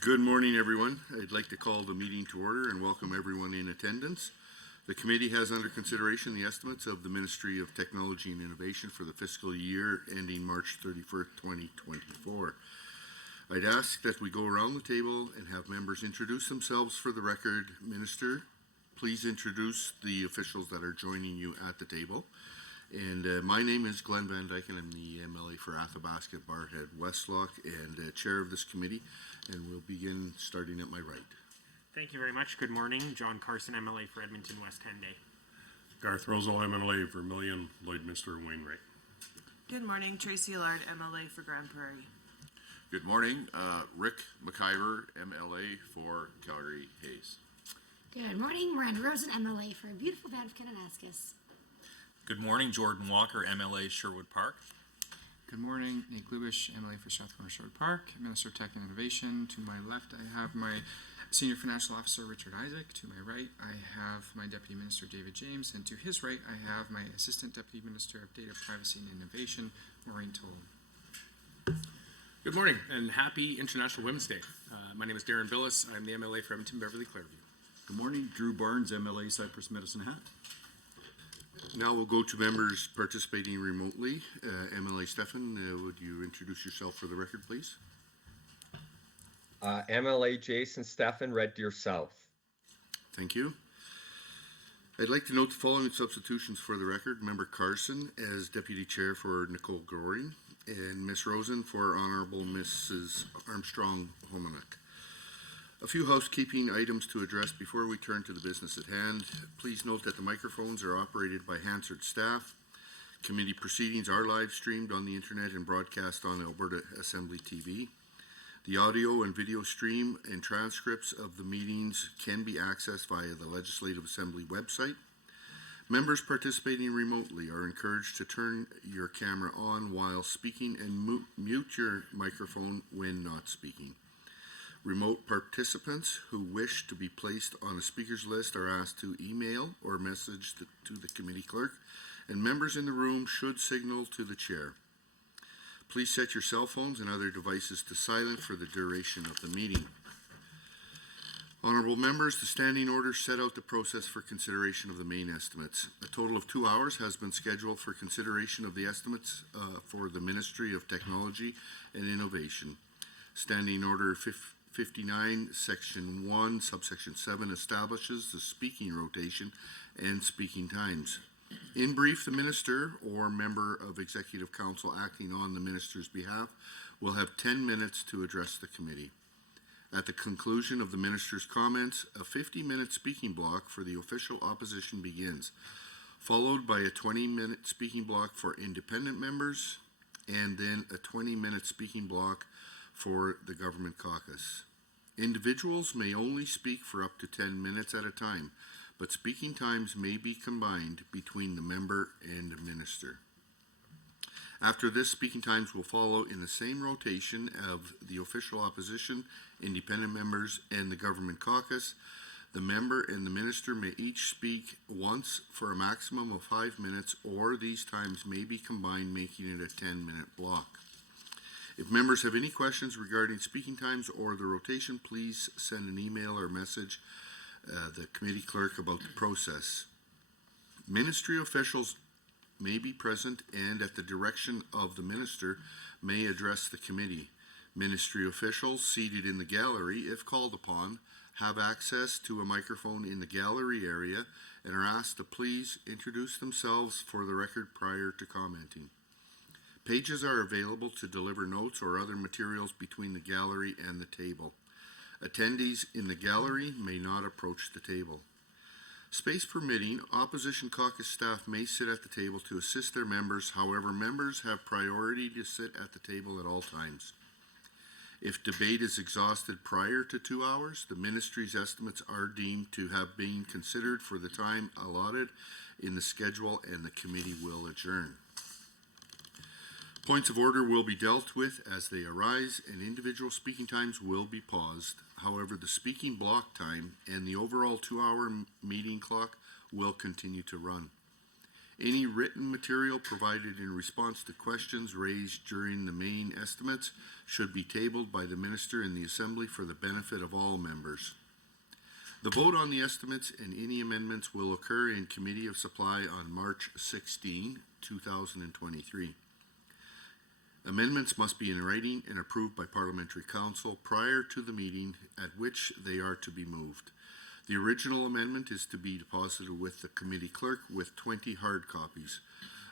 Good morning, everyone. I'd like to call the meeting to order and welcome everyone in attendance. The committee has under consideration the estimates of the Ministry of Technology and Innovation for the fiscal year ending March 31st, 2024. I'd ask that we go around the table and have members introduce themselves for the record. Minister, please introduce the officials that are joining you at the table. And my name is Glenn Van Dyken. I'm the MLA for Athabasca, Barrhead, Westlock, and chair of this committee. And we'll begin starting at my right. Thank you very much. Good morning. John Carson, MLA for Edmonton West Henday. Garth Rosal, MLA, Vermilion, Lloydminster, and Wainwright. Good morning. Tracy Allard, MLA for Grand Prairie. Good morning. Rick McIver, MLA for Calgary Hayes. Good morning. Miranda Rosen, MLA for a beautiful band of Kananaskis. Good morning, Jordan Walker, MLA, Sherwood Park. Good morning, Nate Glubish, MLA for Strathcona Sherwood Park, Minister of Tech and Innovation. To my left, I have my Senior Financial Officer, Richard Isaac. To my right, I have my Deputy Minister, David James. And to his right, I have my Assistant Deputy Minister of Data Privacy and Innovation, Maureen Toll. Good morning and happy International Women's Day. My name is Darren Billis. I'm the MLA for Edmonton Beverly Clairview. Good morning, Drew Barnes, MLA, Cypress Medicine Hat. Now we'll go to members participating remotely. MLA Stefan, would you introduce yourself for the record, please? MLA Jason Stefan, Red Deer South. Thank you. I'd like to note the following substitutions for the record. Member Carson as Deputy Chair for Nicole Goring, and Ms. Rosen for Honorable Mrs. Armstrong Homanek. A few housekeeping items to address before we turn to the business at hand. Please note that the microphones are operated by Hansard staff. Committee proceedings are live streamed on the internet and broadcast on Alberta Assembly TV. The audio and video stream and transcripts of the meetings can be accessed via the Legislative Assembly website. Members participating remotely are encouraged to turn your camera on while speaking and mute your microphone when not speaking. Remote participants who wish to be placed on a speakers list are asked to email or message to the committee clerk, and members in the room should signal to the chair. Please set your cell phones and other devices to silent for the duration of the meeting. Honourable members, the standing order set out the process for consideration of the main estimates. A total of 2 hours has been scheduled for consideration of the estimates for the Ministry of Technology and Innovation. Standing Order 59, Section 1, Subsection 7 establishes the speaking rotation and speaking times. In brief, the Minister or member of Executive Council acting on the Minister's behalf will have 10 minutes to address the committee. At the conclusion of the Minister's comments, a 50-minute speaking block for the official opposition begins, followed by a 20-minute speaking block for independent members, and then a 20-minute speaking block for the government caucus. Individuals may only speak for up to 10 minutes at a time, but speaking times may be combined between the member and the minister. After this, speaking times will follow in the same rotation of the official opposition, independent members, and the government caucus. The member and the minister may each speak once for a maximum of 5 minutes, or these times may be combined, making it a 10-minute block. If members have any questions regarding speaking times or the rotation, please send an email or message the committee clerk about the process. Ministry officials may be present and at the direction of the minister may address the committee. Ministry officials seated in the gallery, if called upon, have access to a microphone in the gallery area and are asked to please introduce themselves for the record prior to commenting. Pages are available to deliver notes or other materials between the gallery and the table. Attendees in the gallery may not approach the table. Space permitting, opposition caucus staff may sit at the table to assist their members. However, members have priority to sit at the table at all times. If debate is exhausted prior to 2 hours, the ministry's estimates are deemed to have been considered for the time allotted in the schedule and the committee will adjourn. Points of order will be dealt with as they arise and individual speaking times will be paused. However, the speaking block time and the overall 2-hour meeting clock will continue to run. Any written material provided in response to questions raised during the main estimates should be tabled by the minister in the assembly for the benefit of all members. The vote on the estimates and any amendments will occur in Committee of Supply on March 16, 2023. Amendments must be in writing and approved by Parliamentary Council prior to the meeting at which they are to be moved. The original amendment is to be deposited with the committee clerk with 20 hard copies.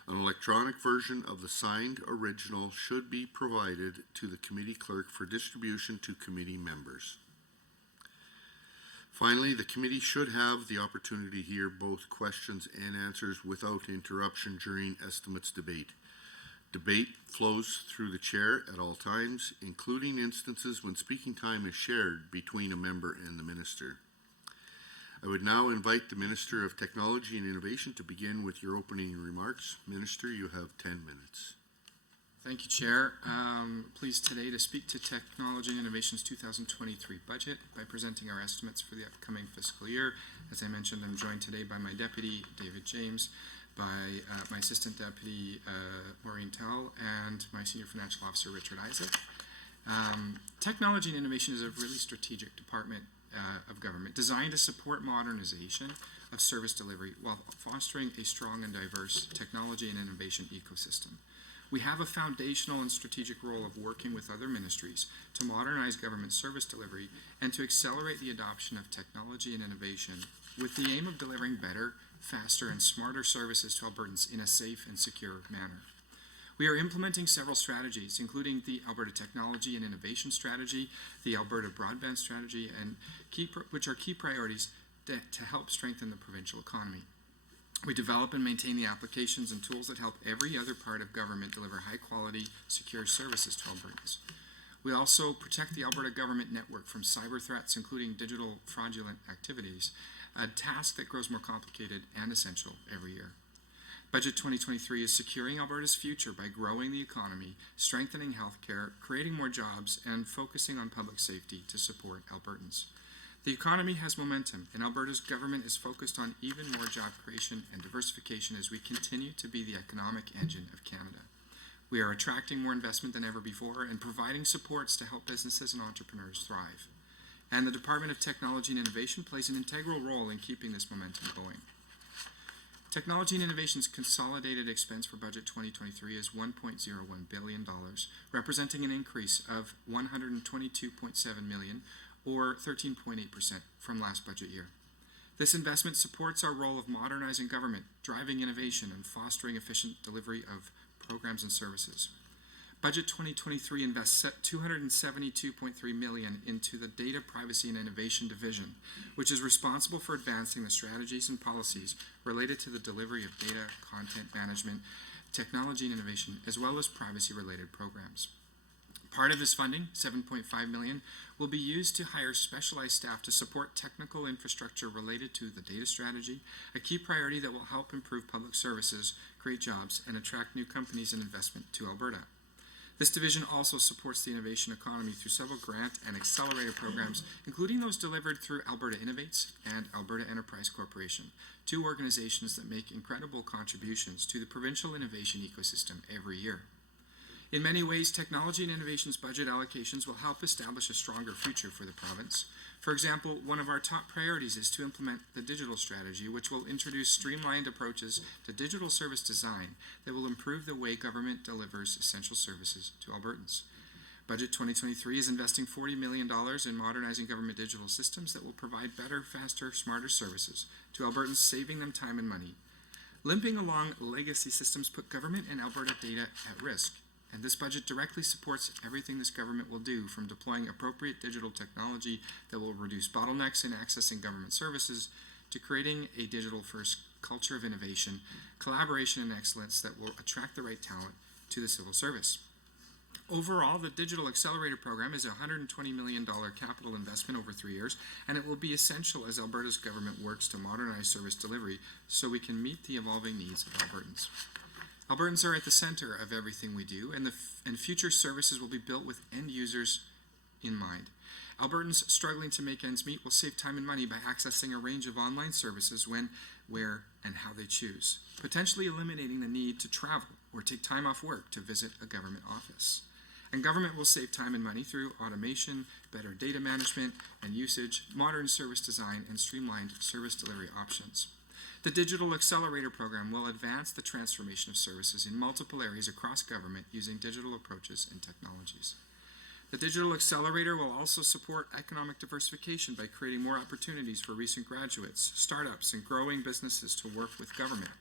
An electronic version of the signed original should be provided to the committee clerk for distribution to committee members. Finally, the committee should have the opportunity to hear both questions and answers without interruption during estimates debate. Debate flows through the chair at all times, including instances when speaking time is shared between a member and the minister. I would now invite the Minister of Technology and Innovation to begin with your opening remarks. Minister, you have 10 minutes. Thank you, Chair. Pleased today to speak to Technology and Innovation's 2023 budget by presenting our estimates for the upcoming fiscal year. As I mentioned, I'm joined today by my Deputy, David James, by my Assistant Deputy, Maureen Tell, and my Senior Financial Officer, Richard Isaac. Technology and Innovation is a really strategic department of government designed to support modernization of service delivery while fostering a strong and diverse technology and innovation ecosystem. We have a foundational and strategic role of working with other ministries to modernize government service delivery and to accelerate the adoption of technology and innovation with the aim of delivering better, faster, and smarter services to Albertans in a safe and secure manner. We are implementing several strategies, including the Alberta Technology and Innovation Strategy, the Alberta Broadband Strategy, and which are key priorities to help strengthen the provincial economy. We develop and maintain the applications and tools that help every other part of government deliver high-quality, secure services to Albertans. We also protect the Alberta government network from cyber threats, including digital fraudulent activities, a task that grows more complicated and essential every year. Budget 2023 is securing Alberta's future by growing the economy, strengthening healthcare, creating more jobs, and focusing on public safety to support Albertans. The economy has momentum, and Alberta's government is focused on even more job creation and diversification as we continue to be the economic engine of Canada. We are attracting more investment than ever before and providing supports to help businesses and entrepreneurs thrive. And the Department of Technology and Innovation plays an integral role in keeping this momentum going. Technology and Innovation's consolidated expense for budget 2023 is $1.01 billion, representing an increase of $122.7 million, or 13.8% from last budget year. This investment supports our role of modernizing government, driving innovation, and fostering efficient delivery of programs and services. Budget 2023 invests $272.3 million into the Data Privacy and Innovation Division, which is responsible for advancing the strategies and policies related to the delivery of data, content management, technology and innovation, as well as privacy-related programs. Part of this funding, $7.5 million, will be used to hire specialized staff to support technical infrastructure related to the data strategy, a key priority that will help improve public services, create jobs, and attract new companies and investment to Alberta. This division also supports the innovation economy through several grant and accelerator programs, including those delivered through Alberta Innovates and Alberta Enterprise Corporation, two organizations that make incredible contributions to the provincial innovation ecosystem every year. In many ways, Technology and Innovation's budget allocations will help establish a stronger future for the province. For example, one of our top priorities is to implement the digital strategy, which will introduce streamlined approaches to digital service design that will improve the way government delivers essential services to Albertans. Budget 2023 is investing $40 million in modernizing government digital systems that will provide better, faster, smarter services to Albertans, saving them time and money. Limping along legacy systems put government and Alberta data at risk. And this budget directly supports everything this government will do, from deploying appropriate digital technology that will reduce bottlenecks in accessing government services to creating a digital-first culture of innovation, collaboration, and excellence that will attract the right talent to the civil service. Overall, the Digital Accelerator Program is a $120 million capital investment over 3 years, and it will be essential as Alberta's government works to modernize service delivery so we can meet the evolving needs of Albertans. Albertans are at the center of everything we do, and future services will be built with end users in mind. Albertans struggling to make ends meet will save time and money by accessing a range of online services when, where, and how they choose, potentially eliminating the need to travel or take time off work to visit a government office. And government will save time and money through automation, better data management and usage, modern service design, and streamlined service delivery options. The Digital Accelerator Program will advance the transformation of services in multiple areas across government using digital approaches and technologies. The Digital Accelerator will also support economic diversification by creating more opportunities for recent graduates, startups, and growing businesses to work with government.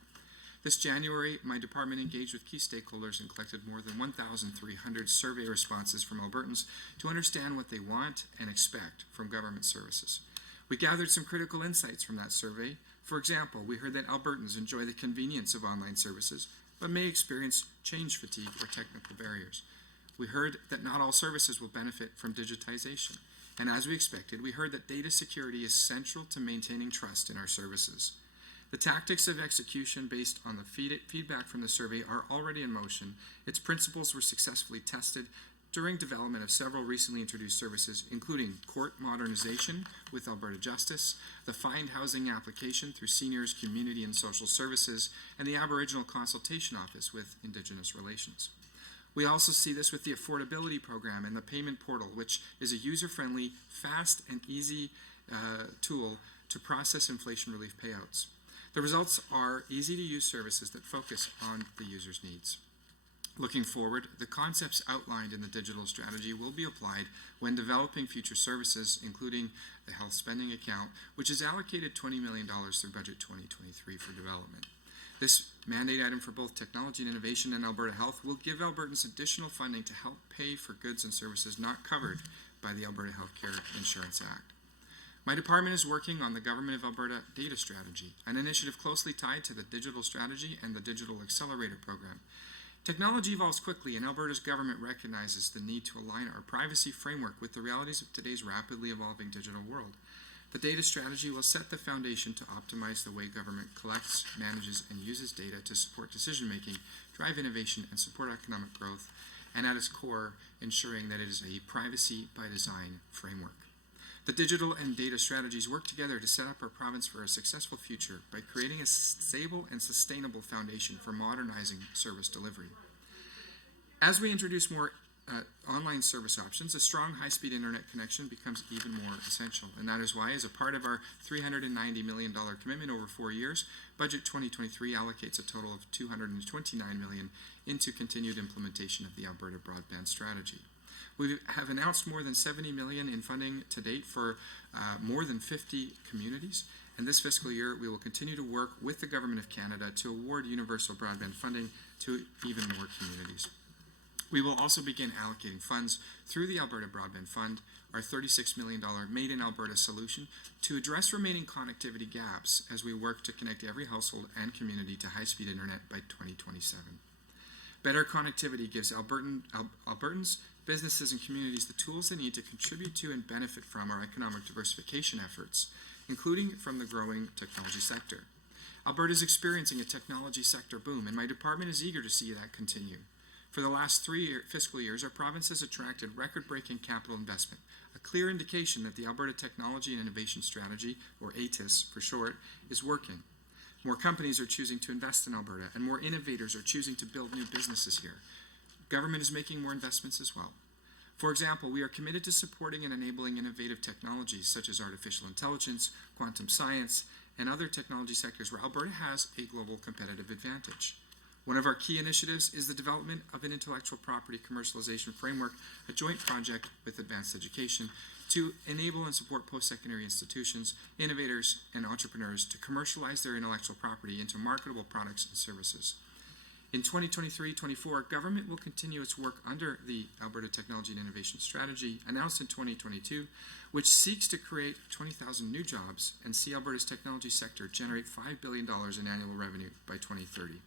This January, my department engaged with key stakeholders and collected more than 1,300 survey responses from Albertans to understand what they want and expect from government services. We gathered some critical insights from that survey. For example, we heard that Albertans enjoy the convenience of online services, but may experience change fatigue or technical barriers. We heard that not all services will benefit from digitization. And as we expected, we heard that data security is central to maintaining trust in our services. The tactics of execution based on the feedback from the survey are already in motion. Its principles were successfully tested during development of several recently introduced services, including court modernization with Alberta Justice, the Find Housing application through Seniors, Community and Social Services, and the Aboriginal Consultation Office with Indigenous Relations. We also see this with the Affordability Program and the Payment Portal, which is a user-friendly, fast, and easy tool to process inflation relief payouts. The results are easy-to-use services that focus on the user's needs. Looking forward, the concepts outlined in the digital strategy will be applied when developing future services, including the health spending account, which is allocated $20 million through Budget 2023 for development. This mandate item for both technology and innovation and Alberta Health will give Albertans additional funding to help pay for goods and services not covered by the Alberta Healthcare Insurance Act. My department is working on the Government of Alberta Data Strategy, an initiative closely tied to the digital strategy and the Digital Accelerator Program. Technology evolves quickly, and Alberta's government recognizes the need to align our privacy framework with the realities of today's rapidly evolving digital world. The data strategy will set the foundation to optimize the way government collects, manages, and uses data to support decision-making, drive innovation, and support economic growth, and at its core, ensuring that it is a privacy-by-design framework. The digital and data strategies work together to set up our province for a successful future by creating a stable and sustainable foundation for modernizing service delivery. As we introduce more online service options, a strong high-speed internet connection becomes even more essential. And that is why, as a part of our $390 million commitment over 4 years, Budget 2023 allocates a total of $229 million into continued implementation of the Alberta Broadband Strategy. We have announced more than $70 million in funding to date for more than 50 communities. And this fiscal year, we will continue to work with the Government of Canada to award universal broadband funding to even more communities. We will also begin allocating funds through the Alberta Broadband Fund, our $36 million Made in Alberta solution, to address remaining connectivity gaps as we work to connect every household and community to high-speed internet by 2027. Better connectivity gives Albertans, businesses, and communities the tools they need to contribute to and benefit from our economic diversification efforts, including from the growing technology sector. Alberta is experiencing a technology sector boom, and my department is eager to see that continue. For the last 3 fiscal years, our province has attracted record-breaking capital investment, a clear indication that the Alberta Technology and Innovation Strategy, or ATIS for short, is working. More companies are choosing to invest in Alberta, and more innovators are choosing to build new businesses here. Government is making more investments as well. For example, we are committed to supporting and enabling innovative technologies such as artificial intelligence, quantum science, and other technology sectors where Alberta has a global competitive advantage. One of our key initiatives is the development of an intellectual property commercialization framework, a joint project with Advanced Education, to enable and support post-secondary institutions, innovators, and entrepreneurs to commercialize their intellectual property into marketable products and services. In 2023-24, government will continue its work under the Alberta Technology and Innovation Strategy, announced in 2022, which seeks to create 20,000 new jobs and see Alberta's technology sector generate $5 billion in annual revenue by 2030.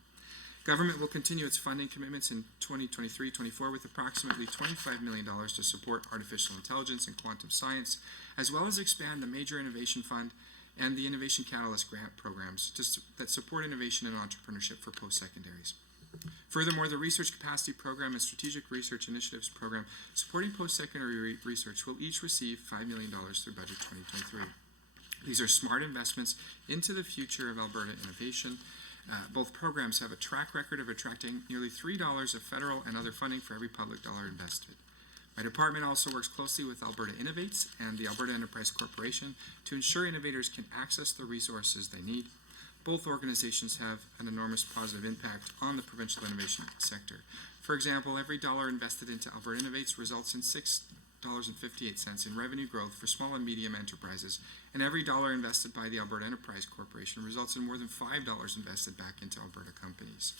Government will continue its funding commitments in 2023-24 with approximately $25 million to support artificial intelligence and quantum science, as well as expand the Major Innovation Fund and the Innovation Catalyst grant programs that support innovation and entrepreneurship for post-secondaries. Furthermore, the Research Capacity Program and Strategic Research Initiatives Program supporting post-secondary research will each receive $5 million through Budget 2023. These are smart investments into the future of Alberta innovation. Both programs have a track record of attracting nearly $3 of federal and other funding for every public dollar invested. My department also works closely with Alberta Innovates and the Alberta Enterprise Corporation to ensure innovators can access the resources they need. Both organizations have an enormous positive impact on the provincial innovation sector. For example, every dollar invested into Alberta Innovates results in $6.58 in revenue growth for small and medium enterprises, and every dollar invested by the Alberta Enterprise Corporation results in more than $5 invested back into Alberta companies.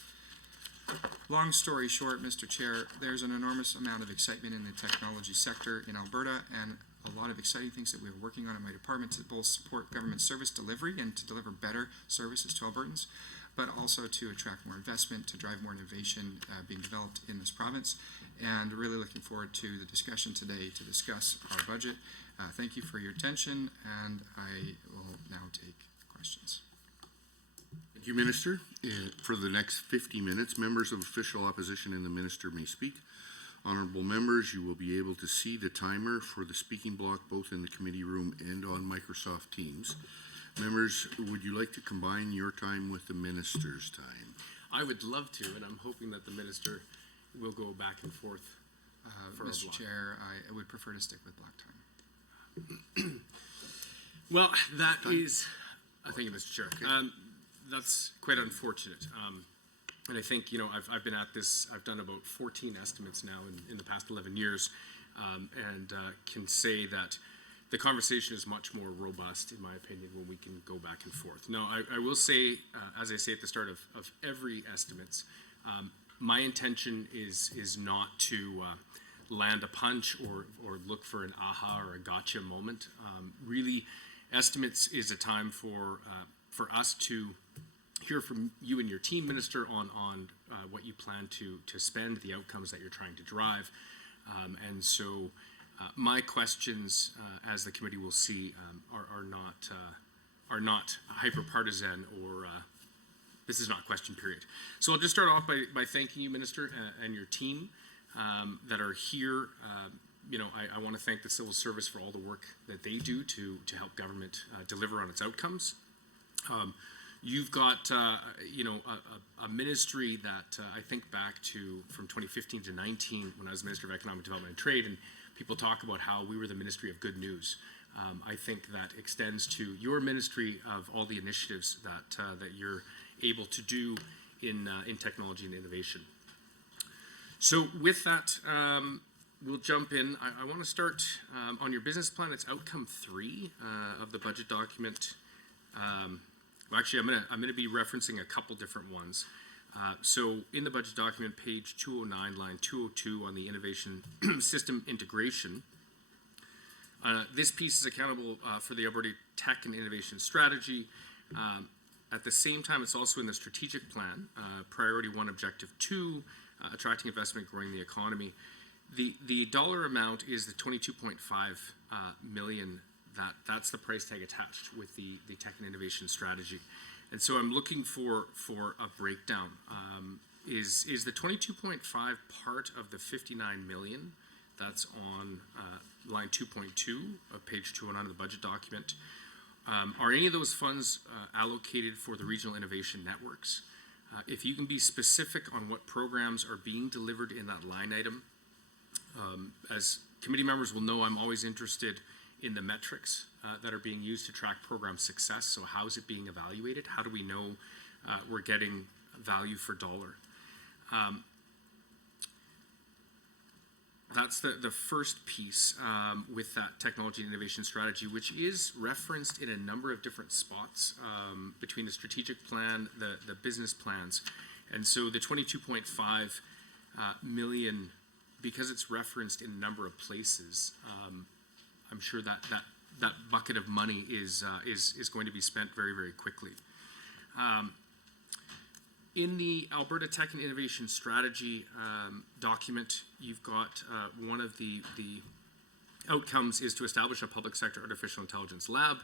Long story short, Mr. Chair, there's an enormous amount of excitement in the technology sector in Alberta, and a lot of exciting things that we are working on in my department to both support government service delivery and to deliver better services to Albertans, but also to attract more investment, to drive more innovation being developed in this province, and really looking forward to the discussion today to discuss our budget. Thank you for your attention, and I will now take questions. Thank you, Minister. For the next 50 minutes, members of official opposition and the Minister may speak. Honorable members, you will be able to see the timer for the speaking block both in the committee room and on Microsoft Teams. Members, would you like to combine your time with the Minister's time? I would love to, and I'm hoping that the minister will go back and forth. For Mr. a block. Chair, I would prefer to stick with block time. Well, that is, thank you, Mr. Chair. That's quite unfortunate. And I think, I've been at this, I've done about 14 estimates now in the past 11 years, and can say that the conversation is much more robust, in my opinion, when we can go back and forth. Now, I will say, as I say at the start of every estimates, my intention is not to land a punch or look for an aha or a gotcha moment. Really, estimates is a time for us to hear from you and your team, Minister, on what you plan to spend, the outcomes that you're trying to drive. And so my questions, as the committee will see, are not hyper-partisan or this is not question period. So I'll just start off by thanking you, Minister, and your team that are here. I want to thank the civil service for all the work that they do to help government deliver on its outcomes. You've got, a ministry that I think back to from 2015 to 19 when I was Minister of Economic Development and Trade, and people talk about how we were the Ministry of Good News. I think that extends to your ministry of all the initiatives that you're able to do in technology and innovation. So with that, we'll jump in. I want to start on your business plan. It's outcome 3 of the budget document. Actually, I'm gonna be referencing a couple different ones. So in the budget document, page 209, line 202 on the innovation system integration, this piece is accountable for the Alberta Tech and Innovation Strategy. At the same time, it's also in the strategic plan, priority 1, objective 2, attracting investment, growing the economy. The dollar amount is the 22.5 million. That's the price tag attached with the tech and innovation strategy. And so I'm looking for a breakdown. Is the 22.5 part of the 59 million that's on line 2.2 of page 209 of the budget document? Are any of those funds allocated for the regional innovation networks? If you can be specific on what programs are being delivered in that line item, as committee members will know, I'm always interested in the metrics that are being used to track program success. So how is it being evaluated? How do we know we're getting value for dollar? That's the first piece with that technology and innovation strategy, which is referenced in a number of different spots between the strategic plan, the business plans. And so the 22.5 million, because it's referenced in a number of places, I'm sure that bucket of money is going to be spent very, very quickly. In the Alberta Tech and Innovation Strategy document, you've got one of the outcomes is to establish a public sector artificial intelligence lab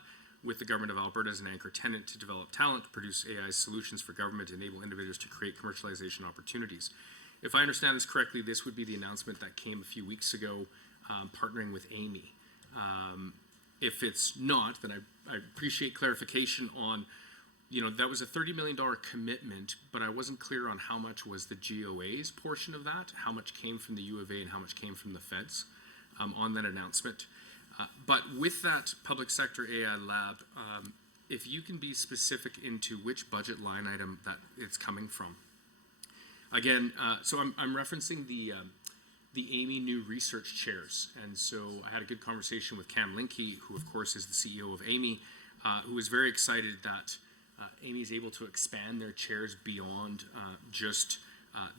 with the Government of Alberta as an anchor tenant to develop talent, to produce AI solutions for government, enable innovators to create commercialization opportunities. If I understand this correctly, this would be the announcement that came a few weeks ago, partnering with Amy. If it's not, then I appreciate clarification on, that was a $30 million commitment, but I wasn't clear on how much was the GOA's portion of that, how much came from the U of A and how much came from the feds on that announcement. But with that public sector AI lab, if you can be specific into which budget line item that it's coming from. Again, so I'm referencing the Amy new research chairs. And so I had a good conversation with Cam Linke, who of course is the CEO of Amy, who was very excited that Amy is able to expand their chairs beyond just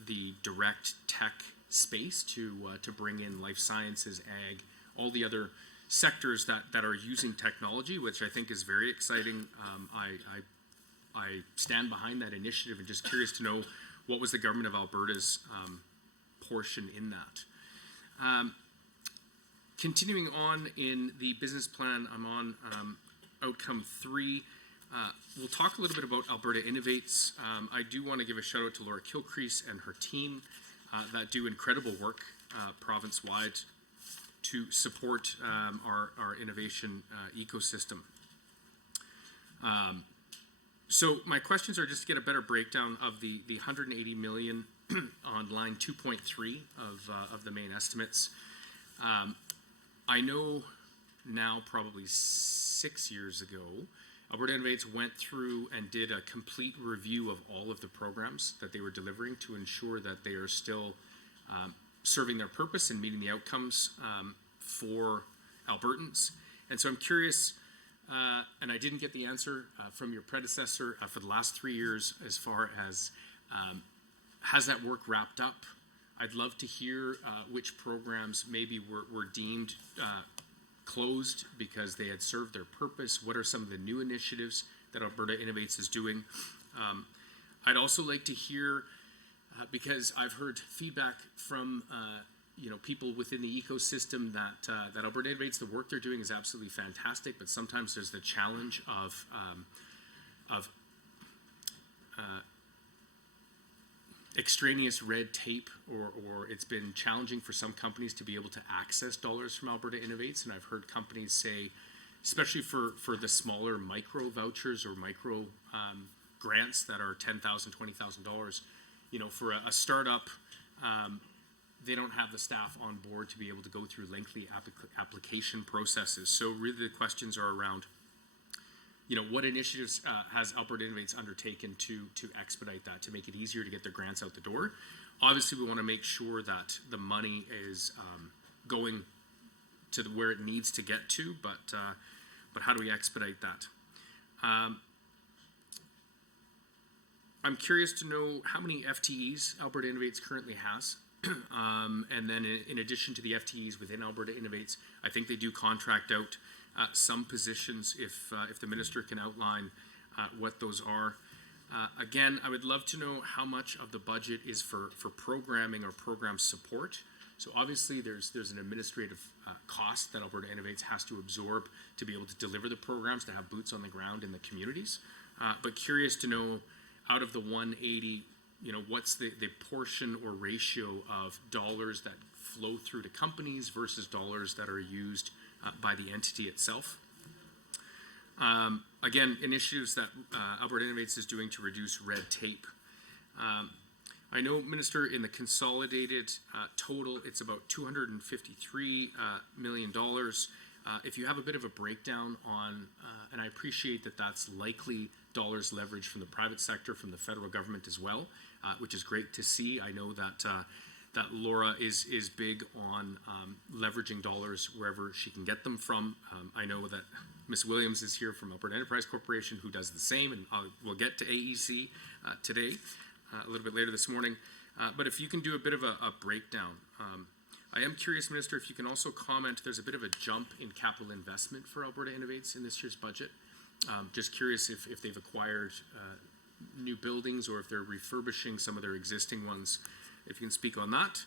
the direct tech space to bring in life sciences, ag, all the other sectors that are using technology, which I think is very exciting. I stand behind that initiative and just curious to know what was the Government of Alberta's portion in that. Continuing on in the business plan, I'm on outcome 3. We'll talk a little bit about Alberta Innovates. I do want to give a shout out to Laura Kilcrease and her team that do incredible work province-wide to support our innovation ecosystem. So my questions are just to get a better breakdown of the 180 million on line 2.3 of the main estimates. I know now probably 6 years ago, Alberta Innovates went through and did a complete review of all of the programs that they were delivering to ensure that they are still serving their purpose and meeting the outcomes for Albertans. And so I'm curious, and I didn't get the answer from your predecessor for the last 3 years as far as has that work wrapped up? I'd love to hear which programs maybe were deemed closed because they had served their purpose. What are some of the new initiatives that Alberta Innovates is doing? I'd also like to hear, because I've heard feedback from people within the ecosystem that Alberta Innovates, the work they're doing is absolutely fantastic, but sometimes there's the challenge of extraneous red tape, or it's been challenging for some companies to be able to access dollars from Alberta Innovates. And I've heard companies say, especially for the smaller micro vouchers or micro grants that are $10,000, $20,000, for a startup, they don't have the staff on board to be able to go through lengthy application processes. So really the questions are around, what initiatives has Alberta Innovates undertaken to expedite that, to make it easier to get their grants out the door? Obviously, we want to make sure that the money is going to where it needs to get to, but how do we expedite that? I'm curious to know how many FTEs Alberta Innovates currently has. And then in addition to the FTEs within Alberta Innovates, I think they do contract out some positions if the minister can outline what those are. Again, I would love to know how much of the budget is for programming or program support. So obviously there's an administrative cost that Alberta Innovates has to absorb to be able to deliver the programs, to have boots on the ground in the communities. But curious to know, out of the 180, what's the portion or ratio of dollars that flow through to companies versus dollars that are used by the entity itself. Again, initiatives that Alberta Innovates is doing to reduce red tape. I know, Minister, in the consolidated total, it's about $253 million. If you have a bit of a breakdown on, and I appreciate that that's likely dollars leveraged from the private sector, from the federal government as well, which is great to see. I know that that Laura is big on leveraging dollars wherever she can get them from. I know that Ms. Williams is here from Alberta Enterprise Corporation, who does the same, and we'll get to AEC today, a little bit later this morning. But if you can do a bit of a breakdown. I am curious, Minister, if you can also comment, there's a bit of a jump in capital investment for Alberta Innovates in this year's budget. Just curious if they've acquired new buildings or if they're refurbishing some of their existing ones. If you can speak on that,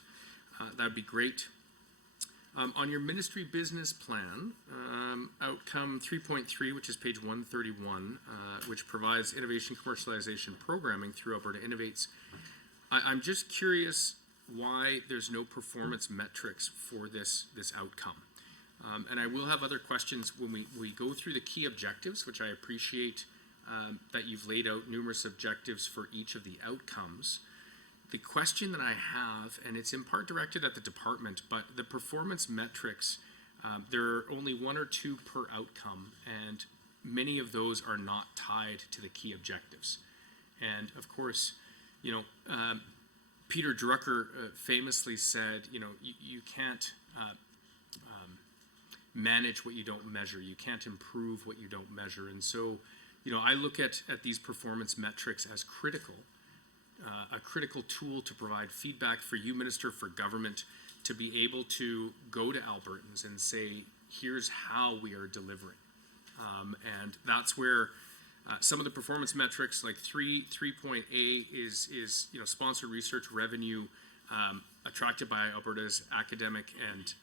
that would be great. On your ministry business plan, outcome 3.3, which is page 131, which provides innovation commercialization programming through Alberta Innovates. I'm just curious why there's no performance metrics for this outcome. And I will have other questions when we go through the key objectives, which I appreciate that you've laid out numerous objectives for each of the outcomes. The question that I have, and it's in part directed at the department, but the performance metrics, there are only 1 or 2 per outcome, and many of those are not tied to the key objectives. And of course, you know, Peter Drucker famously said, you know, you can't manage what you don't measure. You can't improve what you don't measure. And so, you know, I look at these performance metrics as critical, a critical tool to provide feedback for you, Minister, for government, to be able to go to Albertans and say, here's how we are delivering. And that's where some of the performance metrics, like 3.A is you know, sponsored research revenue attracted by Alberta's academic and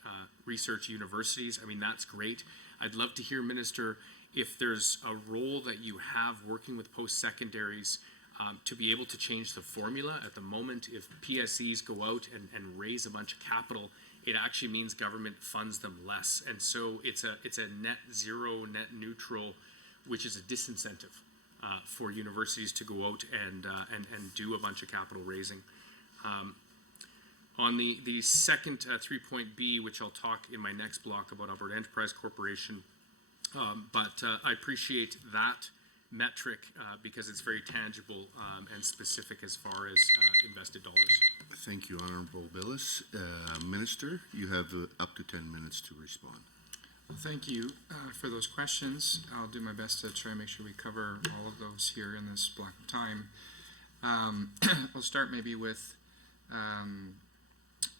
research universities. I mean, that's great. I'd love to hear, Minister, if there's a role that you have working with post-secondaries to be able to change the formula. At the moment, if PSEs go out and raise a bunch of capital, it actually means government funds them less. And so it's a net zero, net neutral, which is a disincentive for universities to go out and do a bunch of capital raising. On the second 3.B, which I'll talk in my next block about Alberta Enterprise Corporation, but I appreciate that metric because it's very tangible and specific as far as invested dollars. Thank you, Honorable Billis. Minister, you have up to 10 minutes to respond. Well, thank you for those questions. I'll do my best to try and make sure we cover all of those here in this block of time. I'll start maybe with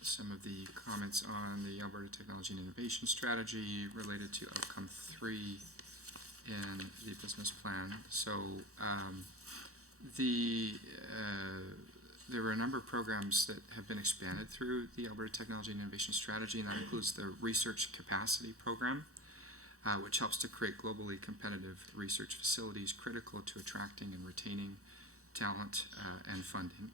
some of the comments on the Alberta Technology and Innovation Strategy related to outcome 3 in the business plan. So there were a number of programs that have been expanded through the Alberta Technology and Innovation Strategy, and that includes the Research Capacity Program, which helps to create globally competitive research facilities critical to attracting and retaining talent and funding.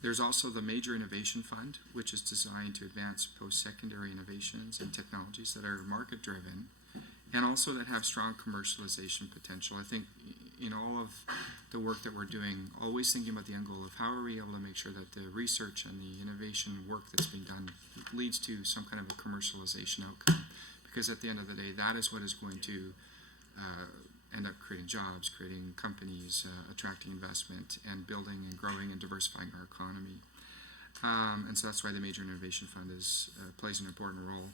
There's also the Major Innovation Fund, which is designed to advance post-secondary innovations and technologies that are market-driven and also that have strong commercialization potential. I think in all of the work that we're doing, always thinking about the end goal of how are we able to make sure that the research and the innovation work that's being done leads to some kind of a commercialization outcome. Because at the end of the day, that is what is going to end up creating jobs, creating companies, attracting investment, and building and growing and diversifying our economy. And so that's why the Major Innovation Fund plays an important role.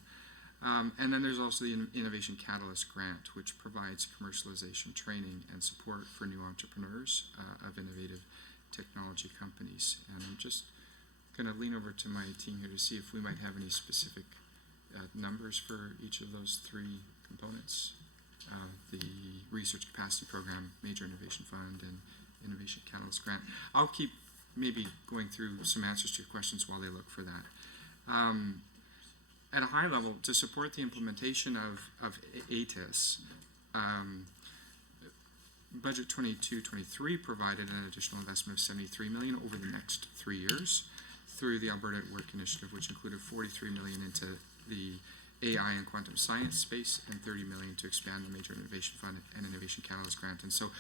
And then there's also the Innovation Catalyst Grant, which provides commercialization training and support for new entrepreneurs of innovative technology companies. And I'm just going to lean over to my team here to see if we might have any specific numbers for each of those 3 components. The Research Capacity Program, Major Innovation Fund, and Innovation Catalyst Grant. I'll keep maybe going through some answers to your questions while they look for that. At a high level, to support the implementation of ATIS, Budget 22-23 provided an additional investment of $73 million over the next 3 years through the Alberta at Work initiative, which included $43 million into the AI and quantum science space and $30 million to expand the Major Innovation Fund and Innovation Catalyst Grant. And so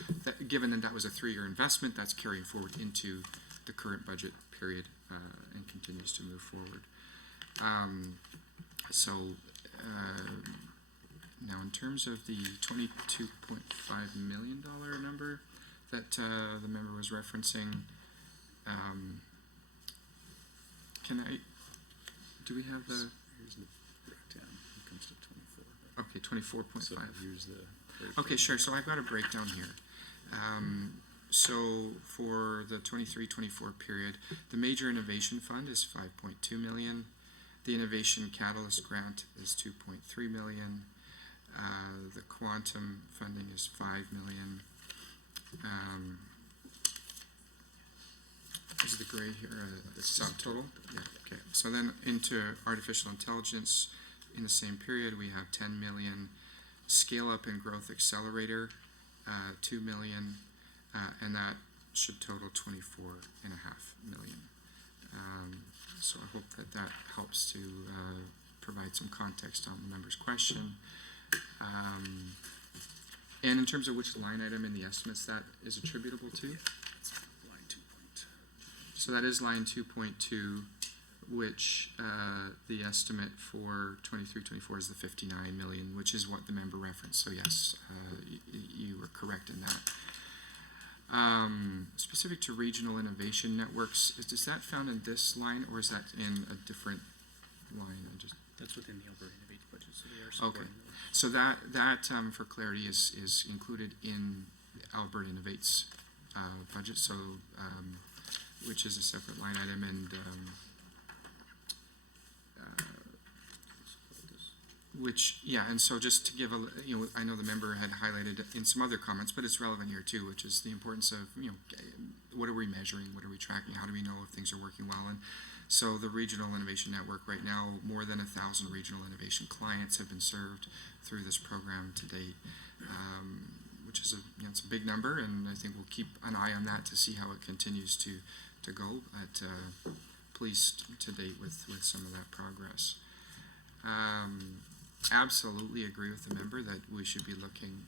given that that was a 3-year investment, that's carrying forward into the current budget period and continues to move forward. Now in terms of the $22.5 million number that the member was referencing, do we have the? Here's the breakdown. It comes to 24. Okay, 24.5. So here's the. Okay, sure. So I've got a breakdown here. So for the 23-24 period, the Major Innovation Fund is $5.2 million. The Innovation Catalyst Grant is $2.3 million. The quantum funding is $5 million. Is the gray here the subtotal? Yeah. Okay. So then into artificial intelligence, in the same period, we have 10 million Scale Up and Growth Accelerator, 2 million, and that should total 24.5 million. So I hope that that helps to provide some context on the member's question. And in terms of which line item in the estimates that is attributable to, Line 2.2. so that is line 2.2, which the estimate for 23-24 is the 59 million, which is what the member referenced. So yes, you were correct in that. Specific to regional innovation networks, is that found in this line or is that in a different line? That's within the Alberta Innovate budget, so they are Okay. supporting those. So that for clarity is included in Alberta Innovate's budget, so which is a separate line item, and and so just to give I know the member had highlighted in some other comments, but it's relevant here too, which is the importance of what are we measuring, what are we tracking, how do we know if things are working well. And so the Regional Innovation Network right now, more than 1,000 regional innovation clients have been served through this program to date, which is it's a big number, and I think we'll keep an eye on that to see how it continues to go. But pleased to date with some of that progress. Absolutely agree with the member that we should be looking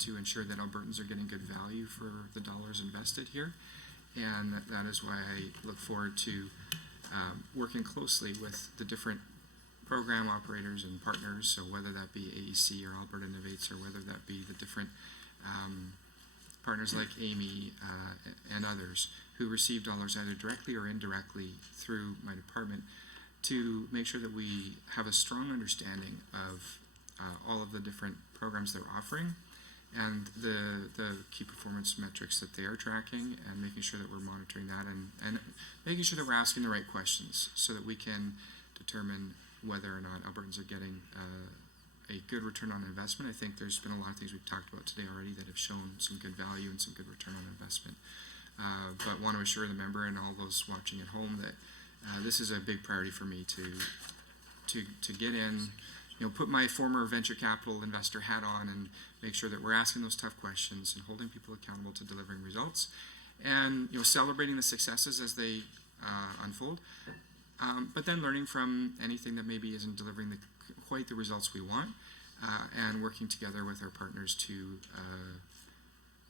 to ensure that Albertans are getting good value for the dollars invested here, and that is why I look forward to working closely with the different program operators and partners, so whether that be AEC or Alberta Innovates, or whether that be the different partners like Amy and others who receive dollars either directly or indirectly through my department, to make sure that we have a strong understanding of all of the different programs they're offering and the key performance metrics that they are tracking, and making sure that we're monitoring that and making sure that we're asking the right questions so that we can determine whether or not Albertans are getting a good return on investment. I think there's been a lot of things we've talked about today already that have shown some good value and some good return on investment. But want to assure the member and all those watching at home that this is a big priority for me to get in, put my former venture capital investor hat on and make sure that we're asking those tough questions and holding people accountable to delivering results, and celebrating the successes as they unfold, but then learning from anything that maybe isn't delivering quite the results we want, and working together with our partners to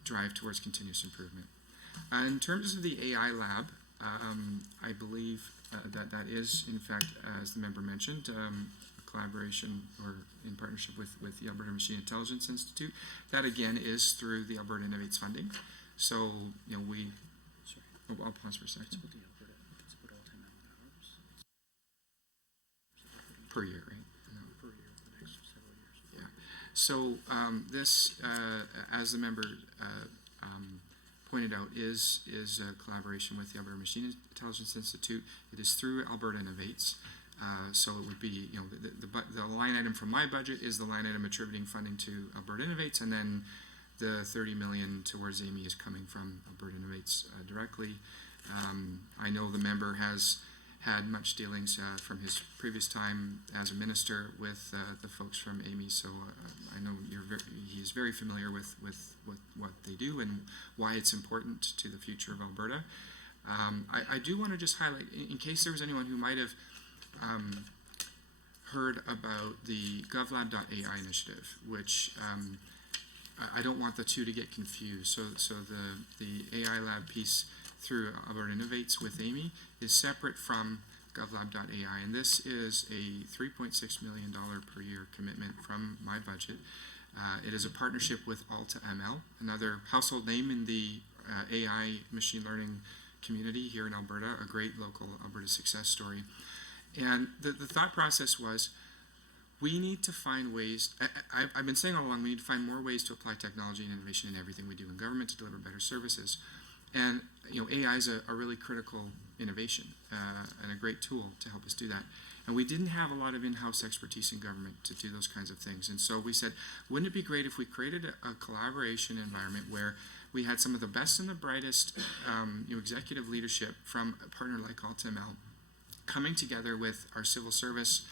drive towards continuous improvement. In terms of the AI lab, I believe that is, in fact, as the member mentioned, a collaboration or in partnership with the Alberta Machine Intelligence Institute. That again is through the Alberta Innovates funding. So we. Sorry. I'll pause for a second. It's about the Alberta, it's about all-time hours. Per year, right? Per year for the next several years. Yeah. So this, as the member pointed out, is a collaboration with the Alberta Machine Intelligence Institute. It is through Alberta Innovates. So it would be, the line item from my budget is the line item attributing funding to Alberta Innovates, and then the 30 million towards Amy is coming from Alberta Innovates directly. I know the member has had much dealings from his previous time as a minister with the folks from Amy, so I know he's very familiar with what they do and why it's important to the future of Alberta. I do want to just highlight, in case there was anyone who might have heard about the GovLab.ai initiative, which I don't want the two to get confused. So the AI lab piece through Alberta Innovates with Amy is separate from GovLab.ai, and this is a $3.6 million per year commitment from my budget. It is a partnership with AltaML, another household name in the AI machine learning community here in Alberta, a great local Alberta success story. And the thought process was, we need to find ways, I've been saying all along, we need to find more ways to apply technology and innovation in everything we do in government to deliver better services. And AI is a really critical innovation and a great tool to help us do that. And we didn't have a lot of in-house expertise in government to do those kinds of things. And so we said, wouldn't it be great if we created a collaboration environment where we had some of the best and the brightest executive leadership from a partner like AltaML coming together with our civil service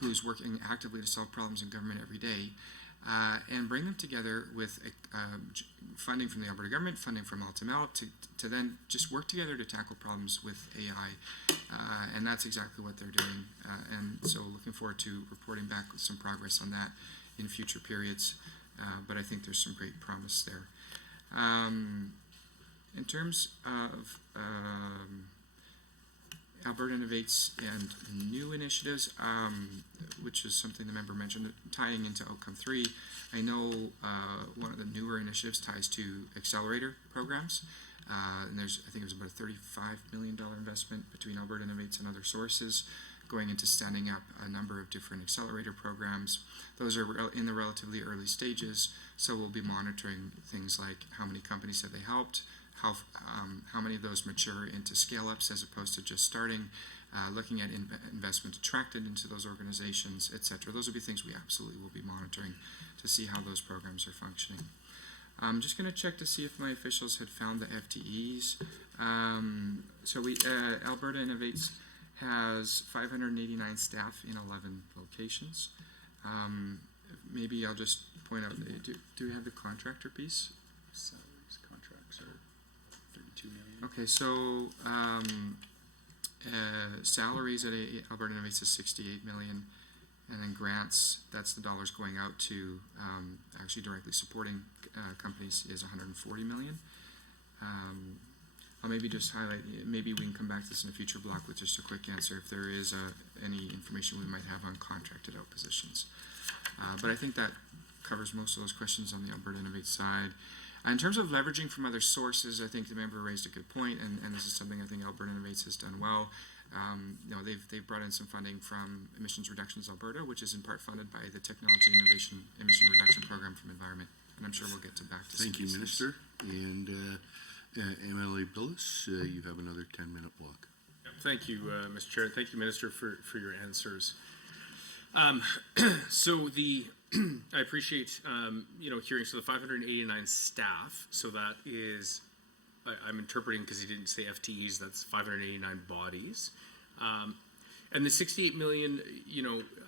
who's working actively to solve problems in government every day, and bring them together with funding from the Alberta government, funding from Ultimel, to then just work together to tackle problems with AI. And that's exactly what they're doing. And so looking forward to reporting back with some progress on that in future periods. But I think there's some great promise there. In terms of Alberta Innovates and new initiatives, which is something the member mentioned, tying into Outcome 3. I know one of the newer initiatives ties to accelerator programs. And I think it was about a $35 million investment between Alberta Innovates and other sources going into standing up a number of different accelerator programs. Those are in the relatively early stages, so we'll be monitoring things like how many companies have they helped, how many of those mature into scale-ups as opposed to just starting, looking at investment attracted into those organizations, etc. Those will be things we absolutely will be monitoring to see how those programs are functioning. I'm just going to check to see if my officials had found the FTEs. Alberta Innovates has 589 staff in 11 locations. Maybe I'll just point out, do we have the contractor piece? Salaries, contracts are 32 million. Okay, so salaries at Alberta Innovates is 68 million, and then grants, that's the dollars going out to actually directly supporting companies, is 140 million. I'll maybe just highlight, maybe we can come back to this in a future block with just a quick answer if there is any information we might have on contracted out positions. But I think that covers most of those questions on the Alberta Innovate side. In terms of leveraging from other sources, I think the member raised a good point, and this is something I think Alberta Innovates has done well. They've brought in some funding from Emissions Reductions Alberta, which is in part funded by the Technology Innovation Emission Reduction Program from Environment, and I'm sure we'll get back to some Thank you, of these Minister. And MLA Billis, you have another 10-minute block. Thank you, Mr. Chair. Thank you, Minister, for your answers. I appreciate, hearing, so the 589 staff, so that is, I'm interpreting because he didn't say FTEs, that's 589 bodies. And the 68 million,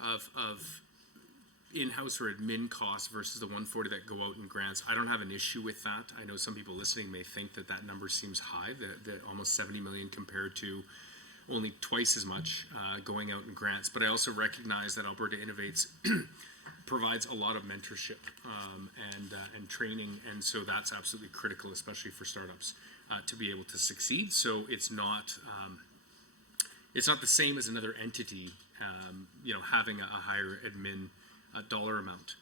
of in-house or admin costs versus the 140 that go out in grants, I don't have an issue with that. I know some people listening may think that number seems high, that almost 70 million compared to only twice as much going out in grants. But I also recognize that Alberta Innovates provides a lot of mentorship and training, and so that's absolutely critical, especially for startups, to be able to succeed. So it's not the same as another entity, having a higher admin dollar amount.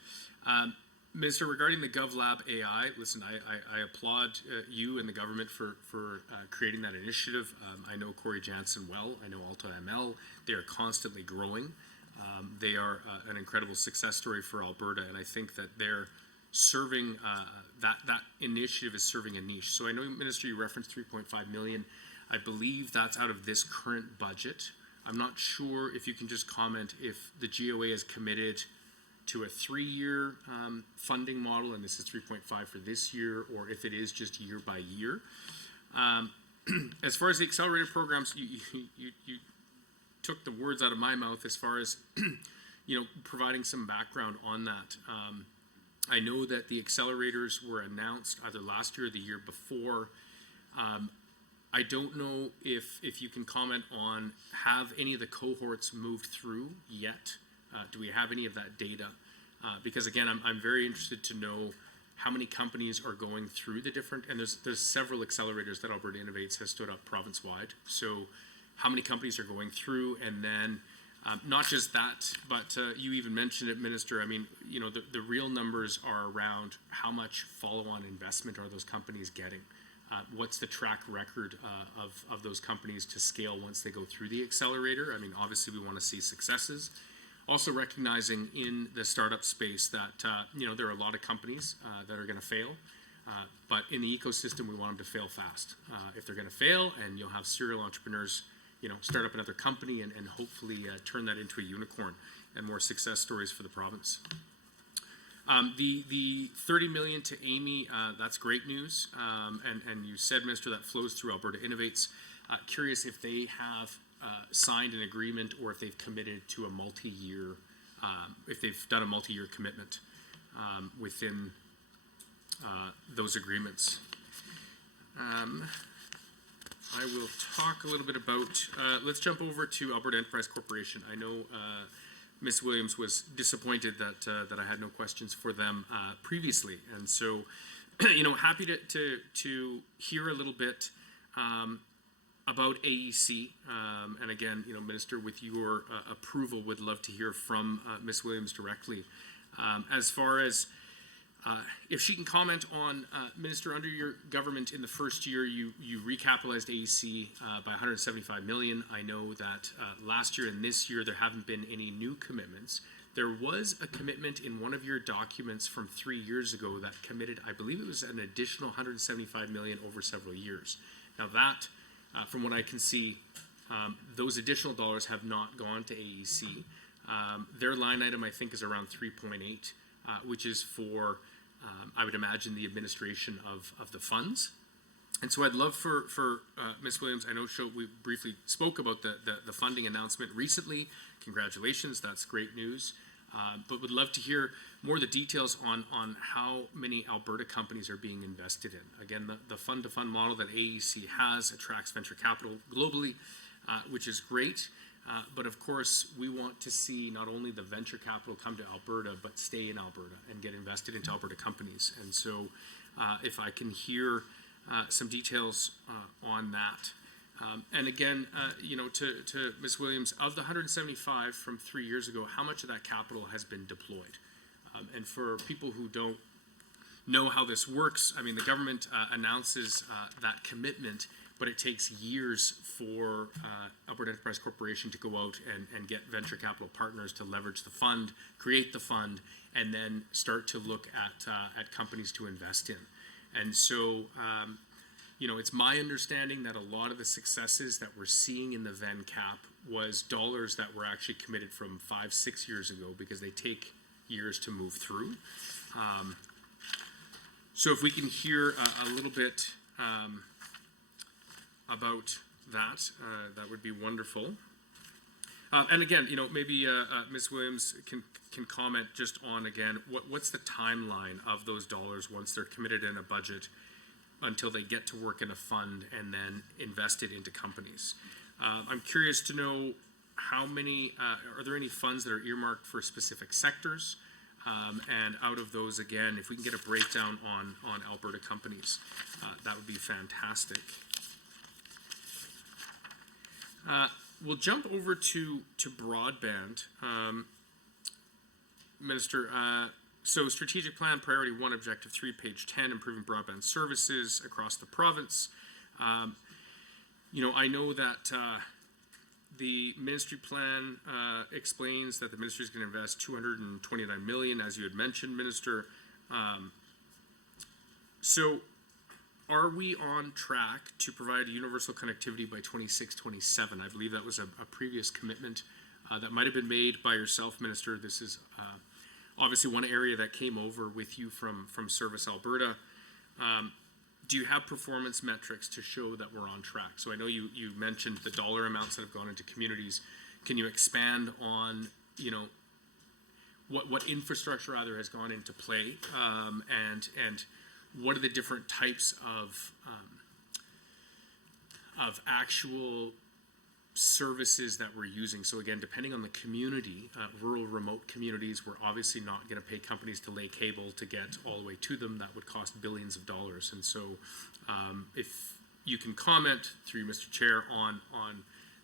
Minister, regarding the GovLab AI, listen, I applaud you and the government for creating that initiative. I know Corey Jansen well. I know Alta ML. They are constantly growing. They are an incredible success story for Alberta, and I think that they're serving, that initiative is serving a niche. So I know, Minister, you referenced 3.5 million. I believe that's out of this current budget. I'm not sure if you can just comment if the GOA is committed to a 3-year funding model, and this is 3.5 for this year, or if it is just year by year. As far as the accelerator programs, you took the words out of my mouth as far as providing some background on that. I know that the accelerators were announced either last year or the year before. I don't know if you can comment on, have any of the cohorts moved through yet? Do we have any of that data? Because again, I'm very interested to know how many companies are going through the different, and there's several accelerators that Alberta Innovates has stood up province-wide. So how many companies are going through, and then not just that, but you even mentioned it, Minister. I mean, the real numbers are around how much follow-on investment are those companies getting? What's the track record of those companies to scale once they go through the accelerator? I mean, obviously we want to see successes. Also recognizing in the startup space that, there are a lot of companies that are going to fail, but in the ecosystem, we want them to fail fast. If they're going to fail, and you'll have serial entrepreneurs, start up another company and hopefully turn that into a unicorn and more success stories for the province. The 30 million to Amy, that's great news. And you said, Minister, that flows through Alberta Innovates. Curious if they have signed an agreement or if they've committed to a multi-year, if they've done a multi-year commitment within those agreements. I will talk a little bit about, let's jump over to Alberta Enterprise Corporation. I know Ms. Williams was disappointed that I had no questions for them previously. And so, happy to hear a little bit about AEC. And again, Minister, with your approval, would love to hear from Ms. Williams directly. As far as if she can comment on, Minister, under your government in the first year, you recapitalized AEC by $175 million. I know that last year and this year there haven't been any new commitments. There was a commitment in one of your documents from 3 years ago that committed, I believe it was an additional $175 million over several years. Now that, from what I can see, those additional dollars have not gone to AEC. Their line item, I think, is around 3.8, which is for I would imagine the administration of the funds. And so I'd love for Ms. Williams, I know we briefly spoke about the funding announcement recently. Congratulations, that's great news. But would love to hear more of the details on how many Alberta companies are being invested in. Again, the fund-to-fund model that AEC has attracts venture capital globally, which is great. But of course, we want to see not only the venture capital come to Alberta, but stay in Alberta and get invested into Alberta companies. And so if I can hear some details on that. And again, to Ms. Williams, of the 175 from 3 years ago, how much of that capital has been deployed? And for people who don't know how this works, I mean, the government announces that commitment, but it takes years for Alberta Enterprise Corporation to go out and get venture capital partners to leverage the fund, create the fund, and then start to look at companies to invest in. And so, it's my understanding that a lot of the successes that we're seeing in the VenCap was dollars that were actually committed from 5-6 years ago, because they take years to move through. So if we can hear a little bit about that, that would be wonderful. And again, maybe Ms. Williams can comment just on, again, what's the timeline of those dollars once they're committed in a budget until they get to work in a fund and then invested into companies. I'm curious to know how many, are there any funds that are earmarked for specific sectors? And out of those, again, if we can get a breakdown on Alberta companies, that would be fantastic. We'll jump over to broadband. Minister, so strategic plan, priority 1, objective 3, page 10, improving broadband services across the province. I know that the ministry plan explains that the ministry is going to invest $229 million, as you had mentioned, Minister. So are we on track to provide universal connectivity by 26-27? I believe that was a previous commitment that might have been made by yourself, Minister. This is obviously one area that came over with you from Service Alberta. Do you have performance metrics to show that we're on track? So I know you mentioned the dollar amounts that have gone into communities. Can you expand on, what infrastructure rather has gone into play, and what are the different types of actual services that we're using? So again, depending on the community, rural, remote communities, we're obviously not going to pay companies to lay cable to get all the way to them. That would cost billions of dollars. And so if you can comment through Mr. Chair on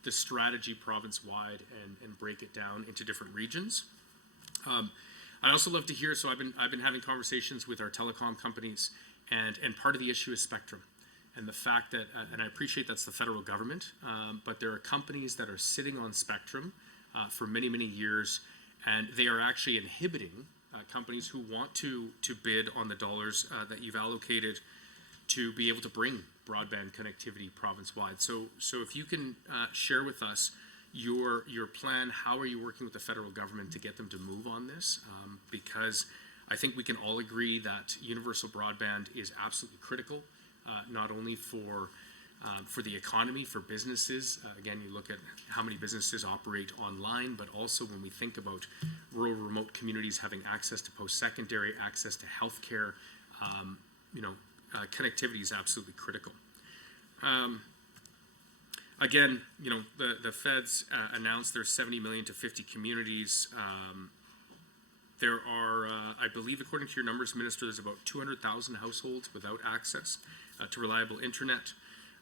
the strategy province-wide and break it down into different regions. I'd also love to hear, so I've been having conversations with our telecom companies, and part of the issue is spectrum. And the fact that, and I appreciate that's the federal government, but there are companies that are sitting on spectrum for many, many years, and they are actually inhibiting companies who want to bid on the dollars that you've allocated to be able to bring broadband connectivity province-wide. So if you can share with us your plan, how are you working with the federal government to get them to move on this? Because I think we can all agree that universal broadband is absolutely critical. Not only for for the economy, for businesses. Again, you look at how many businesses operate online, but also when we think about rural, remote communities having access to post-secondary, access to healthcare, connectivity is absolutely critical. Again, the feds announced there's 70 million to 50 communities. There are, I believe, according to your numbers, Minister, there's about 200,000 households without access to reliable internet.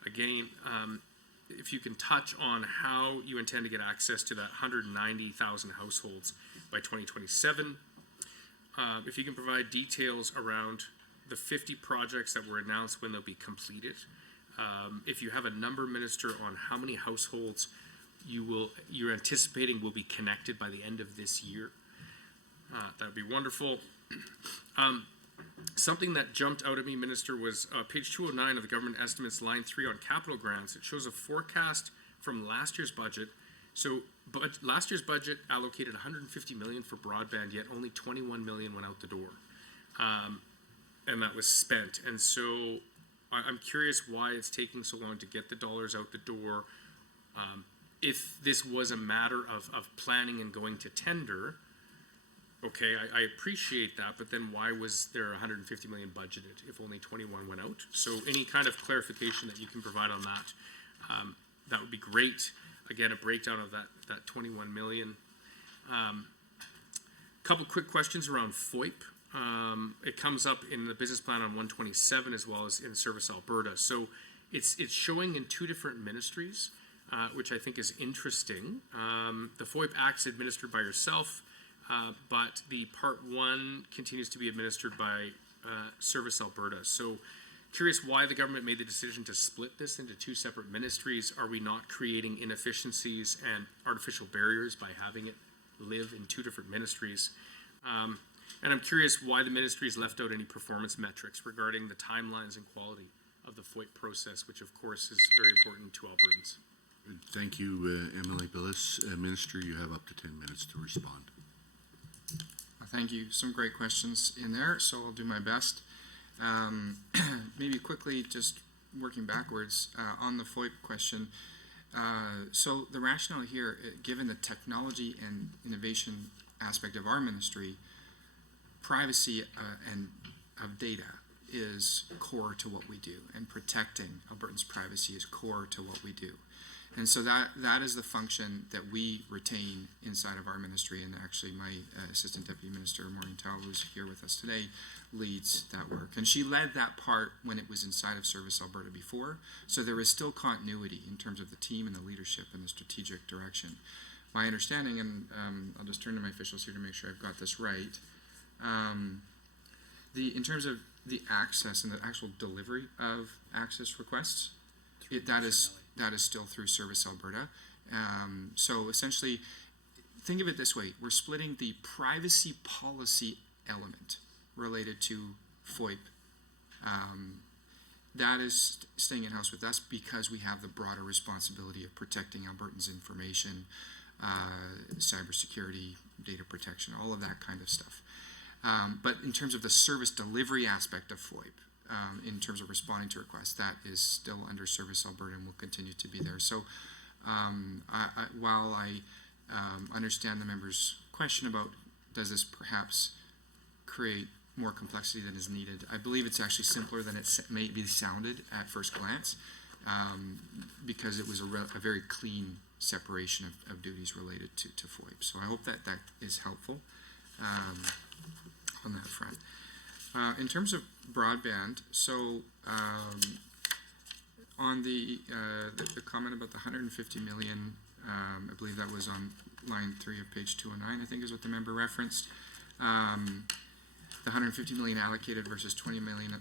Again, if you can touch on how you intend to get access to that 190,000 households by 2027. If you can provide details around the 50 projects that were announced, when they'll be completed. If you have a number, Minister, on how many households you're anticipating will be connected by the end of this year, that would be wonderful. Something that jumped out at me, Minister, was page 209 of the government estimates, line 3 on capital grants. It shows a forecast from last year's budget. So, but last year's budget allocated 150 million for broadband, yet only 21 million went out the door, and that was spent. And so, I'm curious why it's taking so long to get the dollars out the door. If this was a matter of planning and going to tender, okay, I appreciate that, but then why was there 150 million budgeted if only 21 went out? So any kind of clarification that you can provide on that, that would be great. Again, a breakdown of that 21 million. Couple quick questions around FOIP. It comes up in the business plan on 127 as well as in Service Alberta. So it's showing in two different ministries, which I think is interesting. The FOIP Act's administered by yourself, but the Part 1 continues to be administered by Service Alberta. So curious why the government made the decision to split this into two separate ministries. Are we not creating inefficiencies and artificial barriers by having it live in two different ministries? And I'm curious why the ministries left out any performance metrics regarding the timelines and quality of the FOIP process, which of course is very important to Albertans. Thank you, MLA Billis. Minister, you have up to 10 minutes to respond. Thank you. Some great questions in there, so I'll do my best. Maybe quickly, just working backwards on the FOIP question. So the rationale here, given the technology and innovation aspect of our ministry, privacy and of data is core to what we do, and protecting Albertans' privacy is core to what we do. And so that is the function that we retain inside of our ministry, and actually my Assistant Deputy Minister, Maureen Tal, who's here with us today, leads that work. And she led that part when it was inside of Service Alberta before, so there is still continuity in terms of the team and the leadership and the strategic direction. My understanding, and I'll just turn to my officials here to make sure I've got this right, in terms of the access and the actual delivery of access requests, that is still through Service Alberta. So essentially, think of it this way. We're splitting the privacy policy element related to FOIP. That is staying in-house with us because we have the broader responsibility of protecting Albertans' information, cybersecurity, data protection, all of that kind of stuff. But in terms of the service delivery aspect of FOIP, in terms of responding to requests, that is still under Service Alberta and will continue to be there. So while I understand the member's question about does this perhaps create more complexity than is needed, I believe it's actually simpler than it may be sounded at first glance, because it was a very clean separation of duties related to FOIP. So I hope that is helpful on that front. In terms of broadband, so on the comment about the 150 million, I believe that was on line 3 of page 209, I think is what the member referenced. The 150 million allocated versus 9 million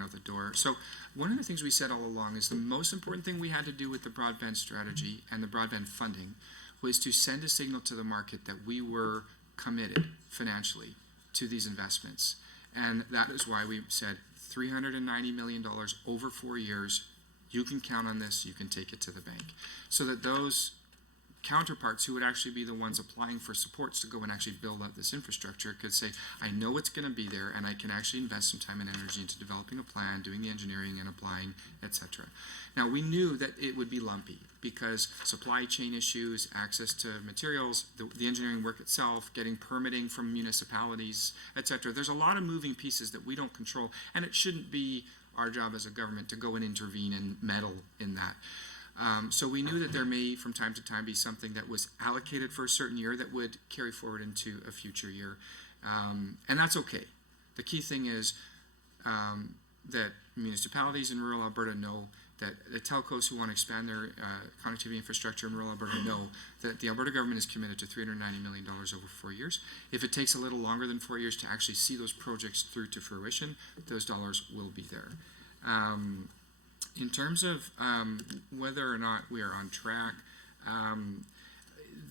out the door. So one of the things we said all along is the most important thing we had to do with the broadband strategy and the broadband funding was to send a signal to the market that we were committed financially to these investments. And that is why we said $390 million over 4 years. You can count on this. You can take it to the bank. So that those counterparts who would actually be the ones applying for supports to go and actually build out this infrastructure could say, I know it's going to be there and I can actually invest some time and energy into developing a plan, doing the engineering and applying, etc. Now, we knew that it would be lumpy because supply chain issues, access to materials, the engineering work itself, getting permitting from municipalities, etc. There's a lot of moving pieces that we don't control, and it shouldn't be our job as a government to go and intervene and meddle in that. So we knew that there may, from time to time, be something that was allocated for a certain year that would carry forward into a future year. And that's okay. The key thing is that municipalities in rural Alberta know that the telcos who want to expand their connectivity infrastructure in rural Alberta know that the Alberta government is committed to $390 million over 4 years. If it takes a little longer than 4 years to actually see those projects through to fruition, those dollars will be there. In terms of whether or not we are on track,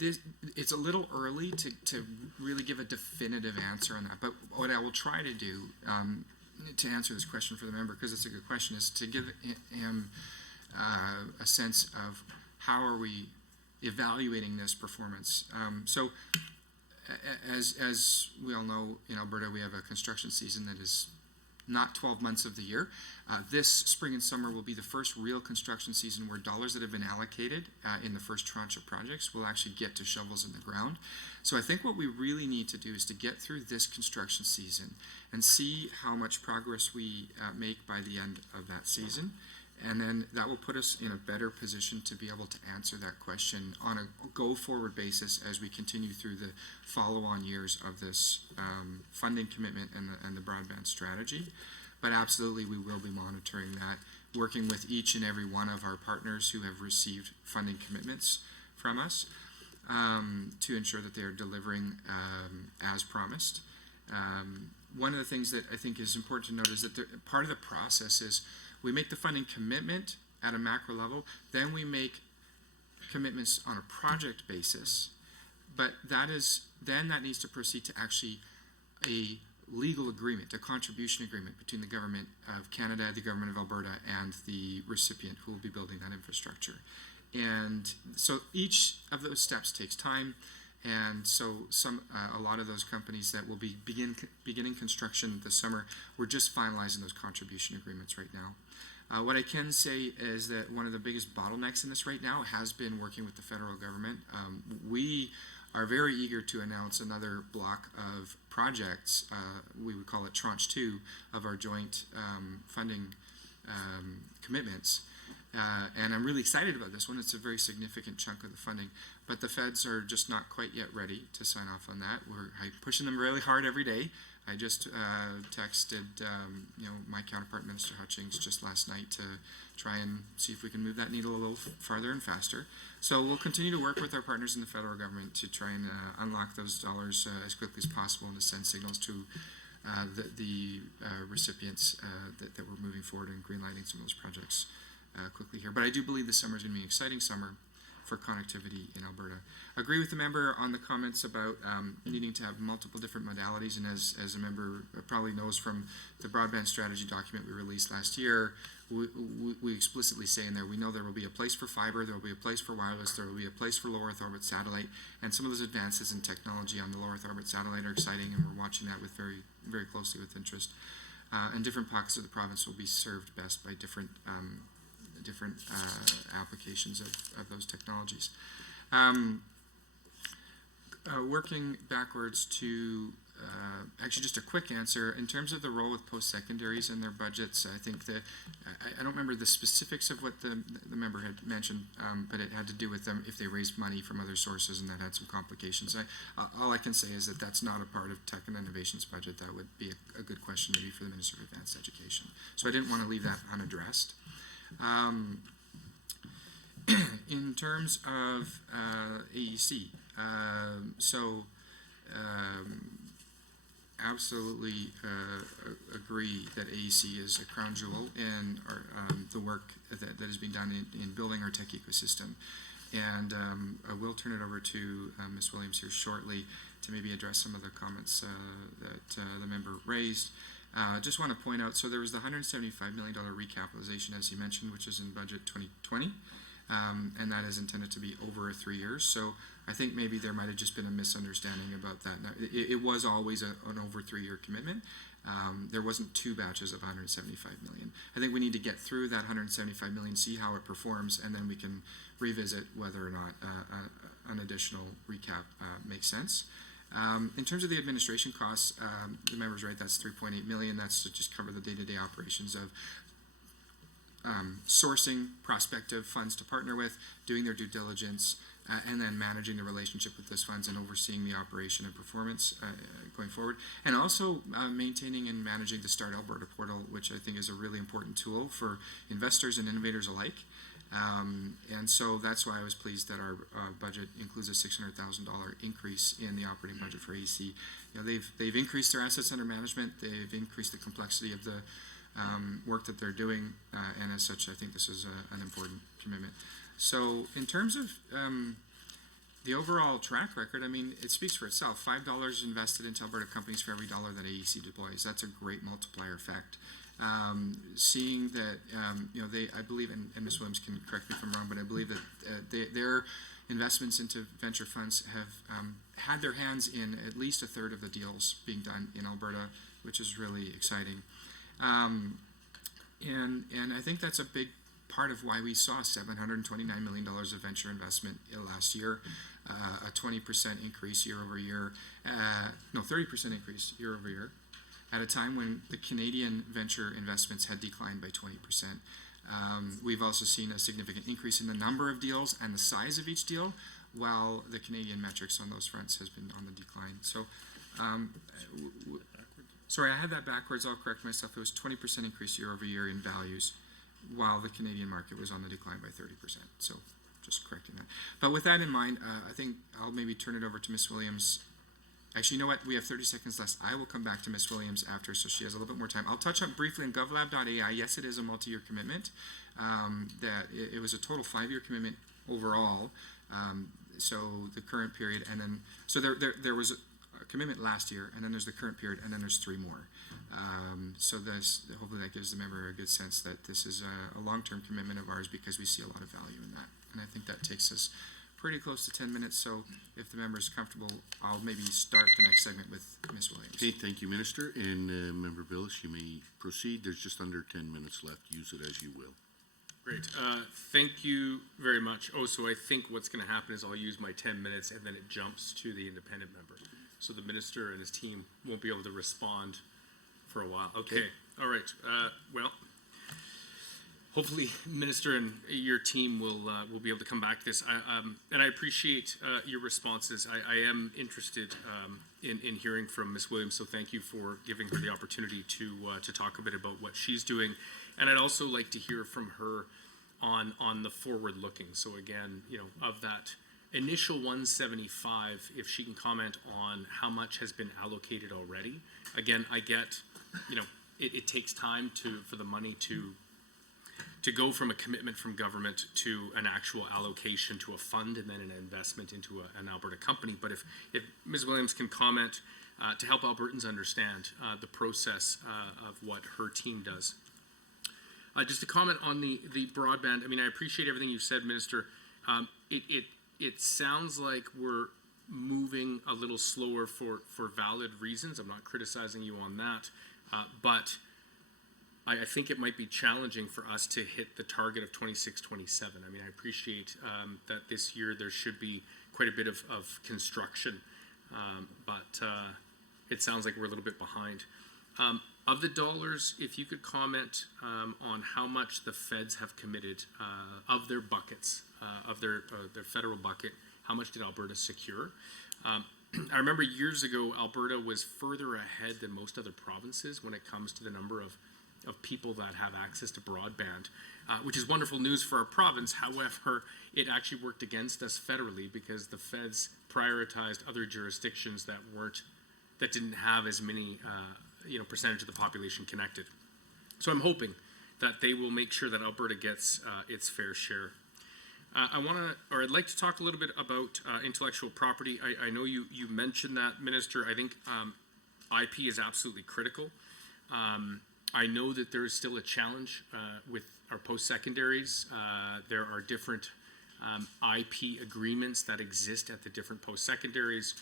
it's a little early to really give a definitive answer on that. But what I will try to do to answer this question for the member, because it's a good question, is to give him a sense of how are we evaluating this performance. So as we all know, in Alberta, we have a construction season that is not 12 months of the year. This spring and summer will be the first real construction season where dollars that have been allocated in the first tranche of projects will actually get to shovels in the ground. So I think what we really need to do is to get through this construction season and see how much progress we make by the end of that season. And then that will put us in a better position to be able to answer that question on a go-forward basis as we continue through the follow-on years of this funding commitment and the broadband strategy. But absolutely, we will be monitoring that, working with each and every one of our partners who have received funding commitments from us to ensure that they are delivering as promised. One of the things that I think is important to note is that part of the process is we make the funding commitment at a macro level, then we make commitments on a project basis, but that needs to proceed to actually a legal agreement, a contribution agreement between the government of Canada, the government of Alberta, and the recipient who will be building that infrastructure. And so each of those steps takes time, and so a lot of those companies that will be beginning construction this summer, we're just finalizing those contribution agreements right now. What I can say is that one of the biggest bottlenecks in this right now has been working with the federal government. We are very eager to announce another block of projects. We would call it Tranche 2 of our joint funding commitments. And I'm really excited about this one. It's a very significant chunk of the funding, but the feds are just not quite yet ready to sign off on that. We're pushing them really hard every day. I just texted my counterpart, Minister Hutchings, just last night to try and see if we can move that needle a little farther and faster. So we'll continue to work with our partners in the federal government to try and unlock those dollars as quickly as possible and to send signals to the recipients that we're moving forward and greenlighting some of those projects quickly here. But I do believe this summer is going to be an exciting summer for connectivity in Alberta. Agree with the member on the comments about needing to have multiple different modalities, and as a member probably knows from the broadband strategy document we released last year, we explicitly say in there, we know there will be a place for fiber, there will be a place for wireless, there will be a place for low Earth orbit satellite, and some of those advances in technology on the low Earth orbit satellite are exciting, and we're watching that with very, very closely with interest. And different pockets of the province will be served best by different applications of those technologies. Working backwards to actually just a quick answer in terms of the role with post-secondaries and their budgets. I think that I don't remember the specifics of what the member had mentioned, but it had to do with them if they raised money from other sources, and that had some complications. All I can say is that that's not a part of Tech and Innovation's budget. That would be a good question maybe for the Minister of Advanced Education. So I didn't want to leave that unaddressed. In terms of AEC, absolutely agree that AEC is a crown jewel in the work that is being done in building our tech ecosystem. And I will turn it over to Ms. Williams here shortly to maybe address some of the comments that the member raised. Just want to point out, so there was the $175 million recapitalization, as you mentioned, which is in budget 2020. and that is intended to be over 3 years. So I think maybe there might have just been a misunderstanding about that. Now, it was always an over 3 year commitment. There wasn't two batches of 175 million. I think we need to get through that 175 million, see how it performs, and then we can revisit whether or not an additional recap makes sense. In terms of the administration costs, the member's right, that's 3.8 million. That's to just cover the day-to-day operations of sourcing prospective funds to partner with, doing their due diligence, and then managing the relationship with those funds and overseeing the operation and performance going forward. And also maintaining and managing the Start Alberta portal, which I think is a really important tool for investors and innovators alike. And so that's why I was pleased that our budget includes a $600,000 increase in the operating budget for AC. You know, they've increased their assets under management. They've increased the complexity of the work that they're doing, and as such, I think this is an important commitment. So in terms of the overall track record, I mean, it speaks for itself. $5 invested into Alberta companies for every dollar that AEC deploys. That's a great multiplier effect. Seeing that, you know, I believe, and Ms. Williams can correct me if I'm wrong, but I believe that their investments into venture funds have had their hands in at least a third of the deals being done in Alberta, which is really exciting. And I think that's a big part of why we saw $729 million of venture investment last year, a 20% increase year over year, 30% increase year over year, at a time when the Canadian venture investments had declined by 20%. We've also seen a significant increase in the number of deals and the size of each deal, while the Canadian metrics on those fronts has been on the decline. So, sorry, I had that backwards. I'll correct myself. It was 20% increase year over year in values, while the Canadian market was on the decline by 30%. So just correcting that. But with that in mind, I think I'll maybe turn it over to Ms. Williams. Actually, you know what? We have 30 seconds left. I will come back to Ms. Williams after, so she has a little bit more time. I'll touch on briefly on GovLab.ai. Yes, it is a multi-year commitment. That it was a total 5-year commitment overall. So the current period, and then so there was a commitment last year, and then there's the current period, and then there's 3 more. So hopefully that gives the member a good sense that this is a long-term commitment of ours, because we see a lot of value in that. And I think that takes us pretty close to 10 minutes. So if the member is comfortable, I'll maybe start the next segment with Ms. Williams. Okay, thank you, Minister. And Member Billis, you may proceed. There's just under 10 minutes left. Use it as you will. Great. Thank you very much. Oh, so I think what's going to happen is I'll use my 10 minutes and then it jumps to the independent member. So the minister and his team won't be able to respond for a while. Okay. All right. Well, hopefully, Minister and your team will be able to come back to this. And I appreciate your responses. I am interested in hearing from Ms. Williams. So thank you for giving her the opportunity to talk a bit about what she's doing. And I'd also like to hear from her on the forward looking. So again, you know, of that initial 175, if she can comment on how much has been allocated already. Again, I get, you know, it takes time for the money to go from a commitment from government to an actual allocation to a fund and then an investment into an Alberta company. But if Ms. Williams can comment to help Albertans understand the process of what her team does. Just to comment on the broadband, I mean, I appreciate everything you said, Minister. It sounds like we're moving a little slower for valid reasons. I'm not criticizing you on that, but I think it might be challenging for us to hit the target of 26-27. I mean, I appreciate that this year there should be quite a bit of construction, but it sounds like we're a little bit behind. Of the dollars, if you could comment on how much the feds have committed of their buckets, of their federal bucket, how much did Alberta secure? I remember years ago, Alberta was further ahead than most other provinces when it comes to the number of people that have access to broadband, which is wonderful news for our province. However, it actually worked against us federally because the feds prioritized other jurisdictions that didn't have as many percentage of the population connected. So I'm hoping that they will make sure that Alberta gets its fair share. I'd like to talk a little bit about intellectual property. I know you mentioned that, Minister. I think IP is absolutely critical. I know that there is still a challenge with our post-secondaries. There are different IP agreements that exist at the different post-secondaries.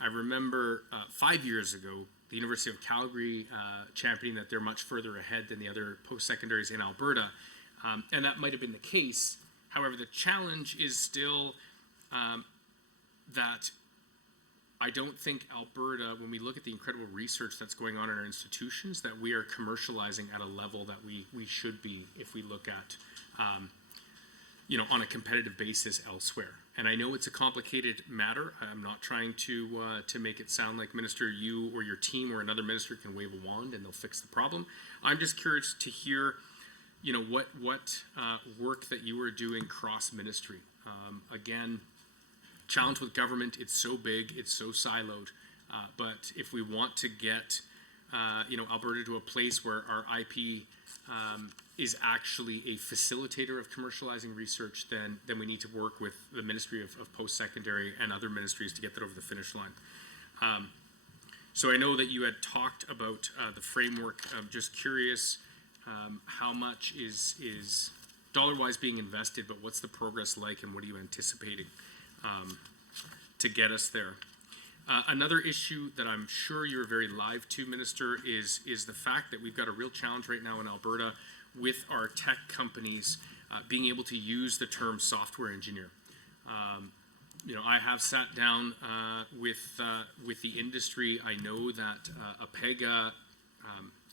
I remember 5 years ago, the University of Calgary championing that they're much further ahead than the other post-secondaries in Alberta. And that might have been the case. However, the challenge is still that I don't think Alberta, when we look at the incredible research that's going on in our institutions, that we are commercializing at a level that we should be if we look at, on a competitive basis elsewhere. And I know it's a complicated matter. I'm not trying to make it sound like, Minister, you or your team or another minister can wave a wand and they'll fix the problem. I'm just curious to hear, what work that you are doing cross-ministry. Again, challenge with government, it's so big, it's so siloed, but if we want to get Alberta to a place where our IP is actually a facilitator of commercializing research, then we need to work with the Ministry of Post-Secondary and other ministries to get that over the finish line. So I know that you had talked about the framework. I'm just curious how much is dollar-wise being invested, but what's the progress like and what are you anticipating to get us there? Another issue that I'm sure you're very live to, Minister, is the fact that we've got a real challenge right now in Alberta with our tech companies being able to use the term software engineer. I have sat down with the industry. I know that APEGA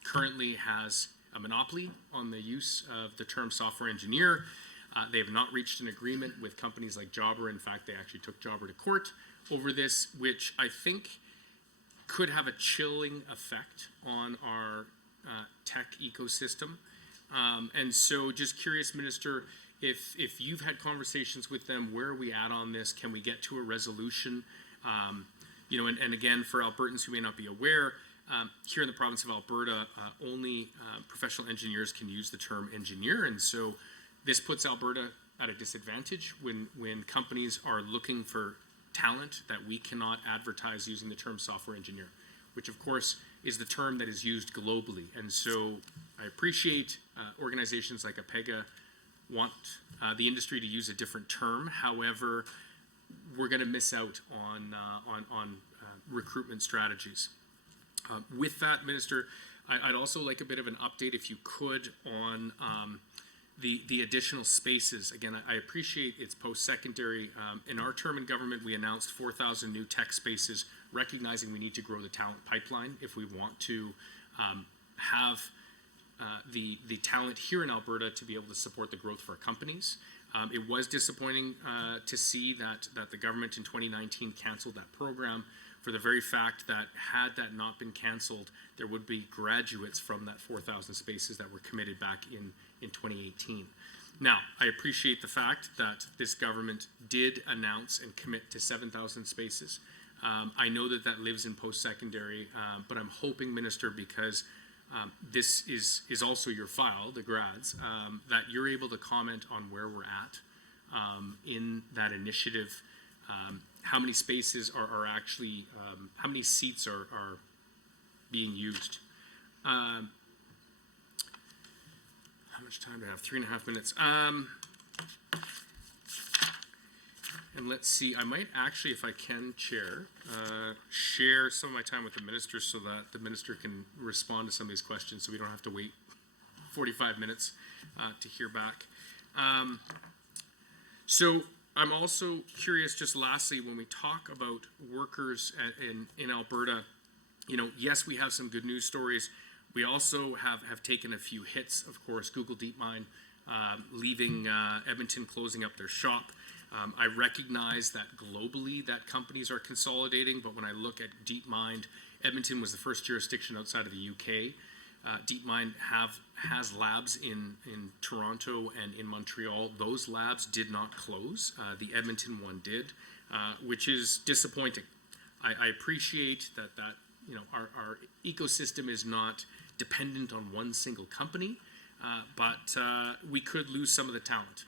currently has a monopoly on the use of the term software engineer. They have not reached an agreement with companies like Jobber. In fact, they actually took Jobber to court over this, which I think could have a chilling effect on our tech ecosystem. And so just curious, Minister, if you've had conversations with them, where are we at on this? Can we get to a resolution? And again, for Albertans who may not be aware, here in the province of Alberta, only professional engineers can use the term engineer. And so this puts Alberta at a disadvantage when companies are looking for talent that we cannot advertise using the term software engineer, which of course is the term that is used globally. And so I appreciate organizations like APEGA want the industry to use a different term. However, we're going to miss out on recruitment strategies. With that, Minister, I'd also like a bit of an update, if you could, on the additional spaces. Again, I appreciate it's post-secondary. In our term in government, we announced 4,000 new tech spaces, recognizing we need to grow the talent pipeline if we want to have the talent here in Alberta to be able to support the growth for our companies. It was disappointing to see that the government in 2019 canceled that program, for the very fact that had that not been canceled, there would be graduates from that 4,000 spaces that were committed back in 2018. Now, I appreciate the fact that this government did announce and commit to 7,000 spaces. I know that lives in post-secondary, but I'm hoping, Minister, because this is also your file, the grads, that you're able to comment on where we're at in that initiative. How many spaces are actually, how many seats are being used? How much time do I have? 3.5 minutes. And let's see, I might actually, if I can, Chair, share some of my time with the Minister so that the Minister can respond to some of these questions so we don't have to wait 45 minutes to hear back. So I'm also curious, just lastly, when we talk about workers in Alberta, yes, we have some good news stories. We also have taken a few hits, of course, Google DeepMind leaving Edmonton, closing up their shop. I recognize that globally that companies are consolidating, but when I look at DeepMind, Edmonton was the first jurisdiction outside of the UK. DeepMind has labs in Toronto and in Montreal. Those labs did not close. The Edmonton one did, which is disappointing. I appreciate that our ecosystem is not dependent on one single company, but we could lose some of the talent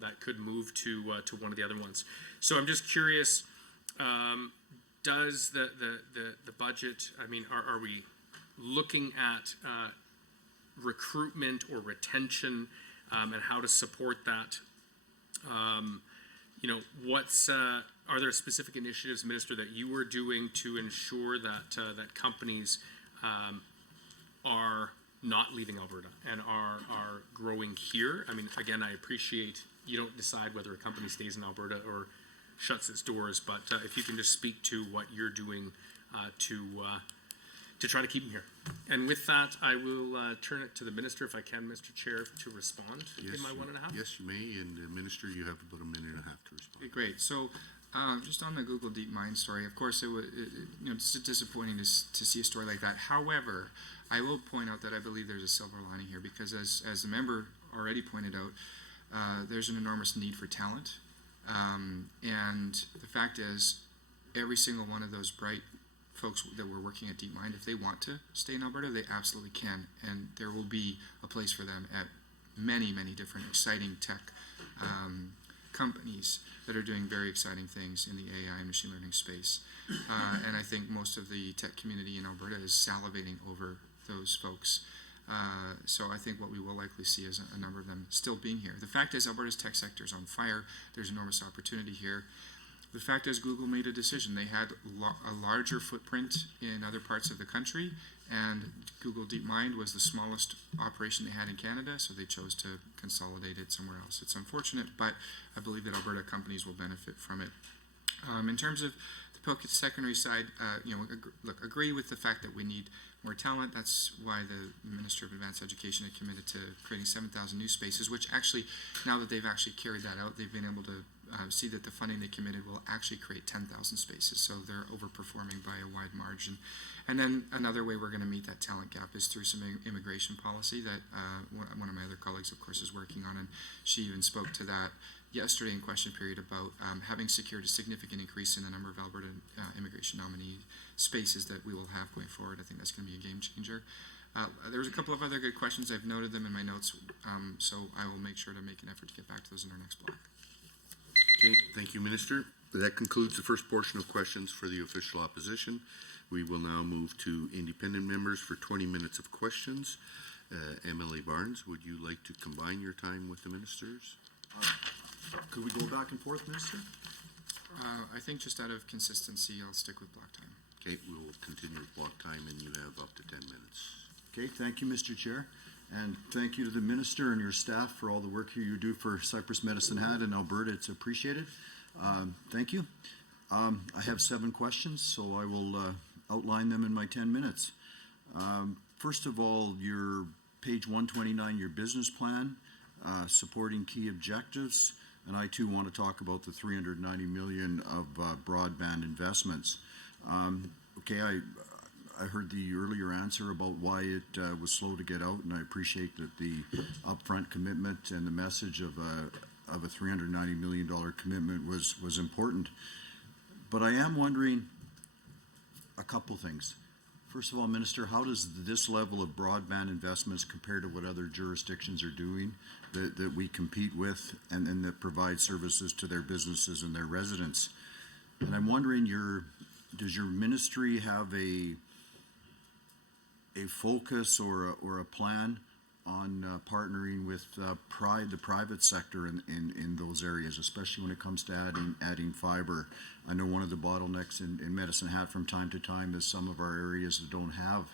that could move to one of the other ones. So I'm just curious, does the budget, I mean, are we looking at recruitment or retention, and how to support that. You know, are there specific initiatives, Minister, that you are doing to ensure that that companies are not leaving Alberta and are growing here? I mean, again, I appreciate you don't decide whether a company stays in Alberta or shuts its doors, but if you can just speak to what you're doing to try to keep them here. And with that, I will turn it to the Minister, if I can, Mr. Chair, to respond in my 1.5. Yes, you may, and Minister, you have about a minute and a half to respond. Okay, great. So, just on the Google DeepMind story, of course, it's disappointing to see a story like that. However, I will point out that I believe there's a silver lining here, because as the member already pointed out, there's an enormous need for talent. And the fact is, every single one of those bright folks that were working at DeepMind, if they want to stay in Alberta, they absolutely can. And there will be a place for them at many, many different exciting tech companies that are doing very exciting things in the AI and machine learning space. And I think most of the tech community in Alberta is salivating over those folks. So I think what we will likely see is a number of them still being here. The fact is, Alberta's tech sector is on fire. There's enormous opportunity here. The fact is, Google made a decision. They had a larger footprint in other parts of the country, and Google DeepMind was the smallest operation they had in Canada, so they chose to consolidate it somewhere else. It's unfortunate, but I believe that Alberta companies will benefit from it. In terms of the post-secondary side, agree with the fact that we need more talent. That's why the Minister of Advanced Education had committed to creating 7,000 new spaces, which actually, now that they've actually carried that out, they've been able to see that the funding they committed will actually create 10,000 spaces. So they're overperforming by a wide margin. And then another way we're going to meet that talent gap is through some immigration policy that one of my other colleagues, of course, is working on. And she even spoke to that yesterday in question period about having secured a significant increase in the number of Alberta immigration nominee spaces that we will have going forward. I think that's going to be a game changer. There was a couple of other good questions. I've noted them in my notes, so I will make sure to make an effort to get back to those in our next block. Okay, thank you, Minister. That concludes the first portion of questions for the official opposition. We will now move to independent members for 20 minutes of questions. MLA Barnes, would you like to combine your time with the ministers? Could we go back and forth, Minister? I think just out of consistency, I'll stick with block time. Okay, we'll continue with block time, and you have up to 10 minutes. Okay, thank you, Mr. Chair. And thank you to the Minister and your staff for all the work you do for Cypress Medicine Hat in Alberta. It's appreciated. Thank you. I have 7 questions, so I will outline them in my 10 minutes. First of all, your page 129, your business plan, supporting key objectives. And I too want to talk about the $390 million of broadband investments. Okay, I heard the earlier answer about why it was slow to get out, and I appreciate that the upfront commitment and the message of a $390 million commitment was important. But I am wondering a couple things. First of all, Minister, how does this level of broadband investments compare to what other jurisdictions are doing that we compete with and that provide services to their businesses and their residents? And I'm wondering, does your ministry have a focus or a plan on partnering with the private sector in those areas, especially when it comes to adding fiber? I know one of the bottlenecks in Medicine Hat from time to time is some of our areas that don't have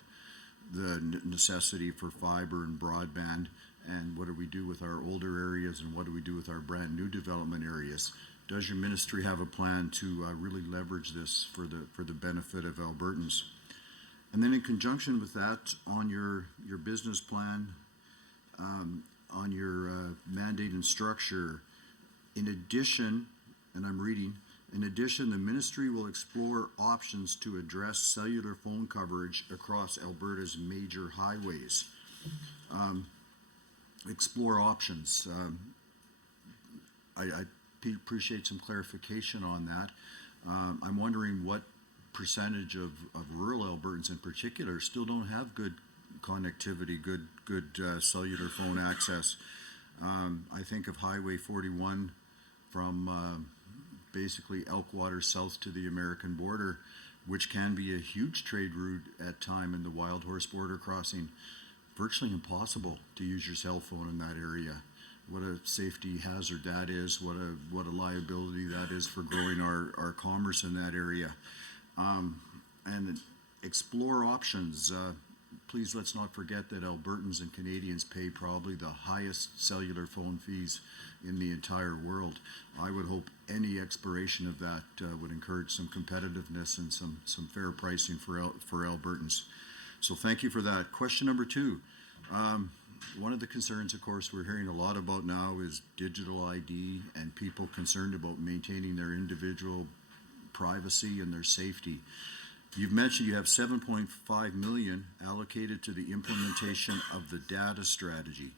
the necessity for fiber and broadband. And what do we do with our older areas, and what do we do with our brand new development areas? Does your ministry have a plan to really leverage this for the benefit of Albertans? And then in conjunction with that, on your business plan, on your mandate and structure, in addition, and I'm reading, in addition, the ministry will explore options to address cellular phone coverage across Alberta's major highways. Explore options. I appreciate some clarification on that. I'm wondering what percentage of rural Albertans in particular still don't have good connectivity, good cellular phone access. I think of Highway 41 from basically Elkwater south to the American border, which can be a huge trade route at time in the Wild Horse border crossing virtually impossible to use your cell phone in that area. What a safety hazard that is, what a liability that is for growing our commerce in that area. And explore options. Please let's not forget that Albertans and Canadians pay probably the highest cellular phone fees in the entire world. I would hope any exploration of that would encourage some competitiveness and some fair pricing for Albertans. So thank you for that. Question number 2. One of the concerns, of course, we're hearing a lot about now is digital ID and people concerned about maintaining their individual privacy and their safety. You've mentioned you have 7.5 million allocated to the implementation of the data strategy.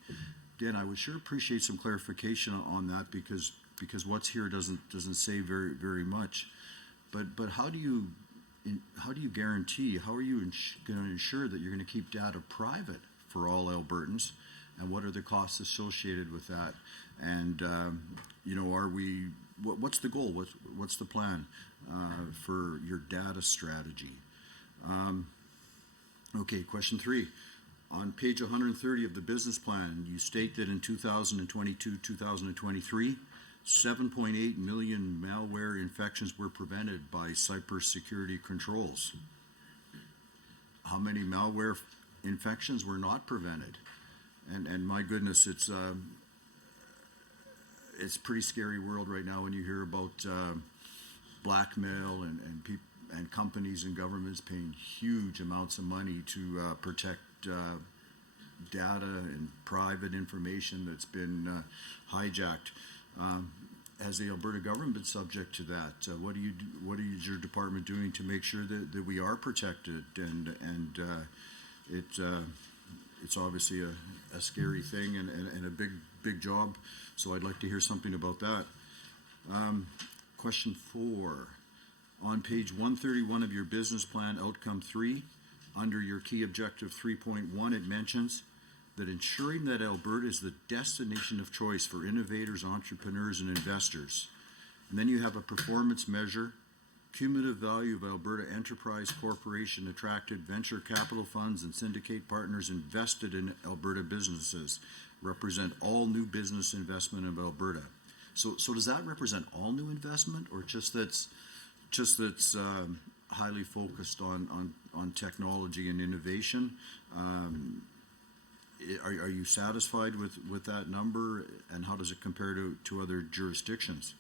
Dan, I would sure appreciate some clarification on that because what's here doesn't say very much. But how do you guarantee? How are you going to ensure that you're going to keep data private for all Albertans, and what are the costs associated with that? And what's the goal? What's the plan for your data strategy? Okay, question 3. On page 130 of the business plan, you state that in 2022-2023, 7.8 million malware infections were prevented by cybersecurity controls. How many malware infections were not prevented? And my goodness, it's a pretty scary world right now when you hear about blackmail and companies and governments paying huge amounts of money to protect data and private information that's been hijacked. Has the Alberta government been subject to that? What is your department doing to make sure that we are protected? And it's obviously a scary thing and a big job. So I'd like to hear something about that. Question 4. On page 131 of your business plan, outcome 3, under your key objective 3.1, it mentions that ensuring that Alberta is the destination of choice for innovators, entrepreneurs, and investors. And then you have a performance measure. Cumulative value of Alberta Enterprise Corporation attracted venture capital funds and syndicate partners invested in Alberta businesses, represent all new business investment of Alberta. So does that represent all new investment, or just that's highly focused on technology and innovation? Are you satisfied with that number, and how does it compare to other jurisdictions?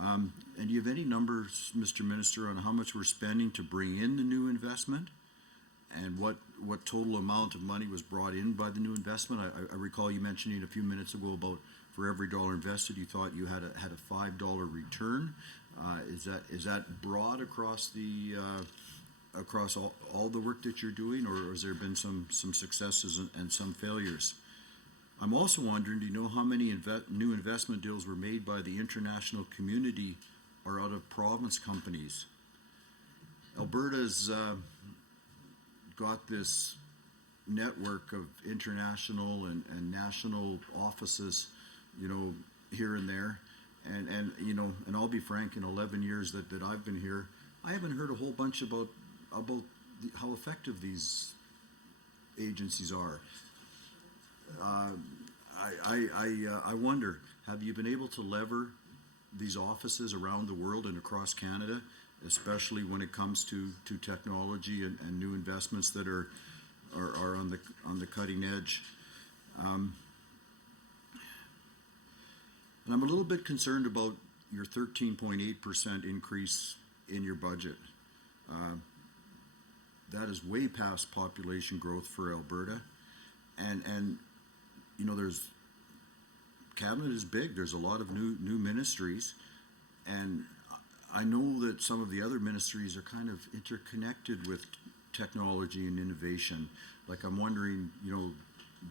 And do you have any numbers, Mr. Minister, on how much we're spending to bring in the new investment, and what total amount of money was brought in by the new investment? I recall you mentioning a few minutes ago about for every dollar invested, you thought you had a $5 return. Is that broad across the across all the work that you're doing, or has there been some successes and some failures? I'm also wondering, do you know how many new investment deals were made by the international community or out of province companies? Alberta's got this network of international and national offices, here and there. And I'll be frank, in 11 years that I've been here, I haven't heard a whole bunch about how effective these agencies are. I wonder, have you been able to lever these offices around the world and across Canada, especially when it comes to technology and new investments that are on the cutting edge? And I'm a little bit concerned about your 13.8% increase in your budget. That is way past population growth for Alberta. And there's cabinet is big. There's a lot of new ministries. And I know that some of the other ministries are kind of interconnected with technology and innovation. Like, I'm wondering,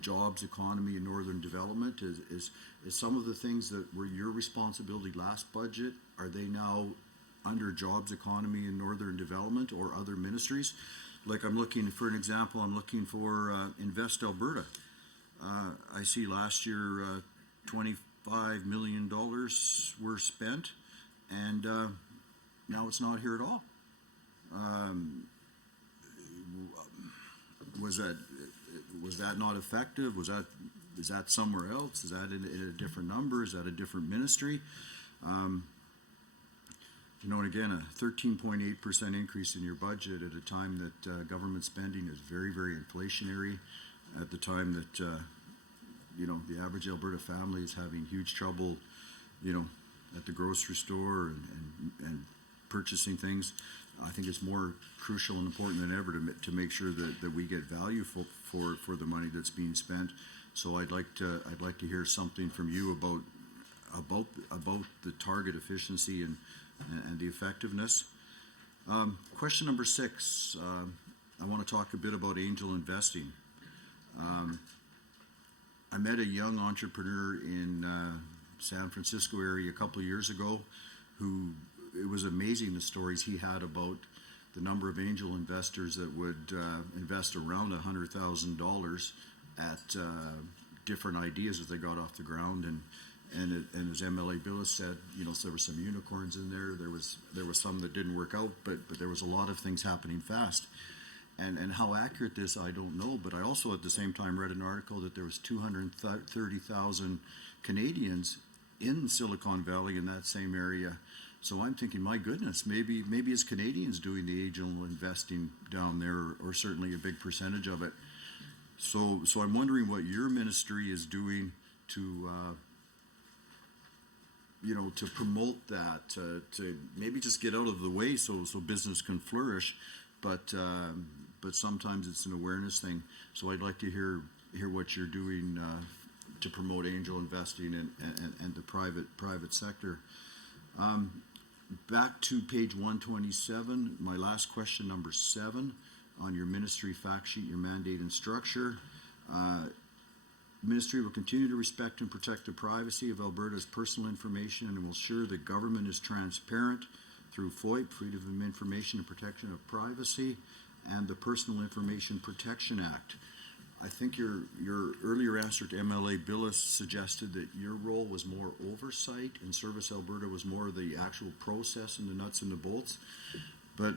jobs, economy, and northern development is some of the things that were your responsibility last budget, are they now under jobs, economy, and northern development or other ministries? Like, I'm looking for an example. I'm looking for Invest Alberta. I see last year $25 million were spent, and now it's not here at all. was that not effective? Is that somewhere else? Is that in a different number? Is that a different ministry? You know, and again, a 13.8% increase in your budget at a time that government spending is very, very inflationary, at the time that, you know, the average Alberta family is having huge trouble, you know, at the grocery store and purchasing things. I think it's more crucial and important than ever to make sure that we get value for the money that's being spent. So I'd like to hear something from you about the target efficiency and the effectiveness. Question number 6, I want to talk a bit about angel investing. I met a young entrepreneur in San Francisco area a couple of years ago who, it was amazing the stories he had about the number of angel investors that would invest around $100,000 at different ideas as they got off the ground. And as MLA Billis said, you know, so there were some unicorns in there. There was some that didn't work out, but there was a lot of things happening fast. And how accurate this, I don't know. But I also at the same time read an article that there was 230,000 Canadians in Silicon Valley in that same area. So I'm thinking, my goodness, maybe it's Canadians doing the angel investing down there, or certainly a big percentage of it. So I'm wondering what your ministry is doing to you know, to promote that, to maybe just get out of the way so business can flourish, but sometimes it's an awareness thing. So I'd like to hear what you're doing to promote angel investing and the private sector. Back to page 127, my last question, number 7, on your ministry fact sheet, your mandate and structure. Ministry will continue to respect and protect the privacy of Alberta's personal information and will ensure the government is transparent through FOIP, Freedom of Information and Protection of Privacy, and the Personal Information Protection Act. I think your earlier answer to MLA Billis suggested that your role was more oversight and Service Alberta was more the actual process and the nuts and the bolts. But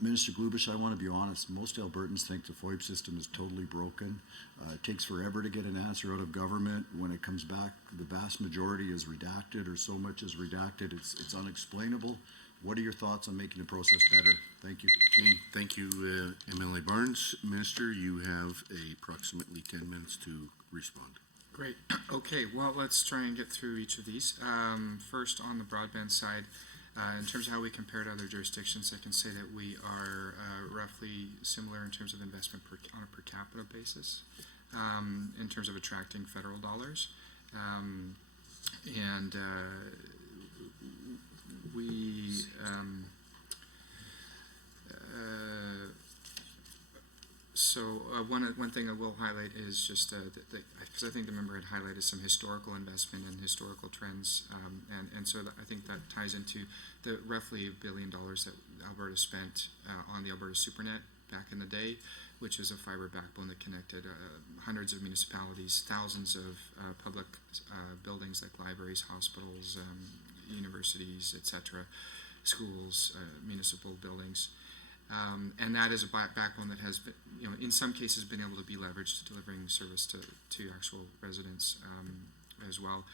Minister Glubish, I want to be honest, most Albertans think the FOIP system is totally broken. It takes forever to get an answer out of government. When it comes back, the vast majority is redacted, or so much is redacted, it's unexplainable. What are your thoughts on making the process better? Thank you. Okay, thank you, MLA Barnes. Minister, you have approximately 10 minutes to respond. Great. Okay, well, let's try and get through each of these. First, on the broadband side, in terms of how we compare to other jurisdictions, I can say that we are roughly similar in terms of investment on a per capita basis, in terms of attracting federal dollars. One thing I will highlight is just because I think the member had highlighted some historical investment and historical trends, so I think that ties into the roughly $1 billion that Alberta spent on the Alberta SuperNet back in the day, which is a fiber backbone that connected hundreds of municipalities, thousands of public buildings like libraries, hospitals, universities, etc., schools, municipal buildings. And that is a backbone that has been, you know, in some cases been able to be leveraged to delivering service to actual residents as well.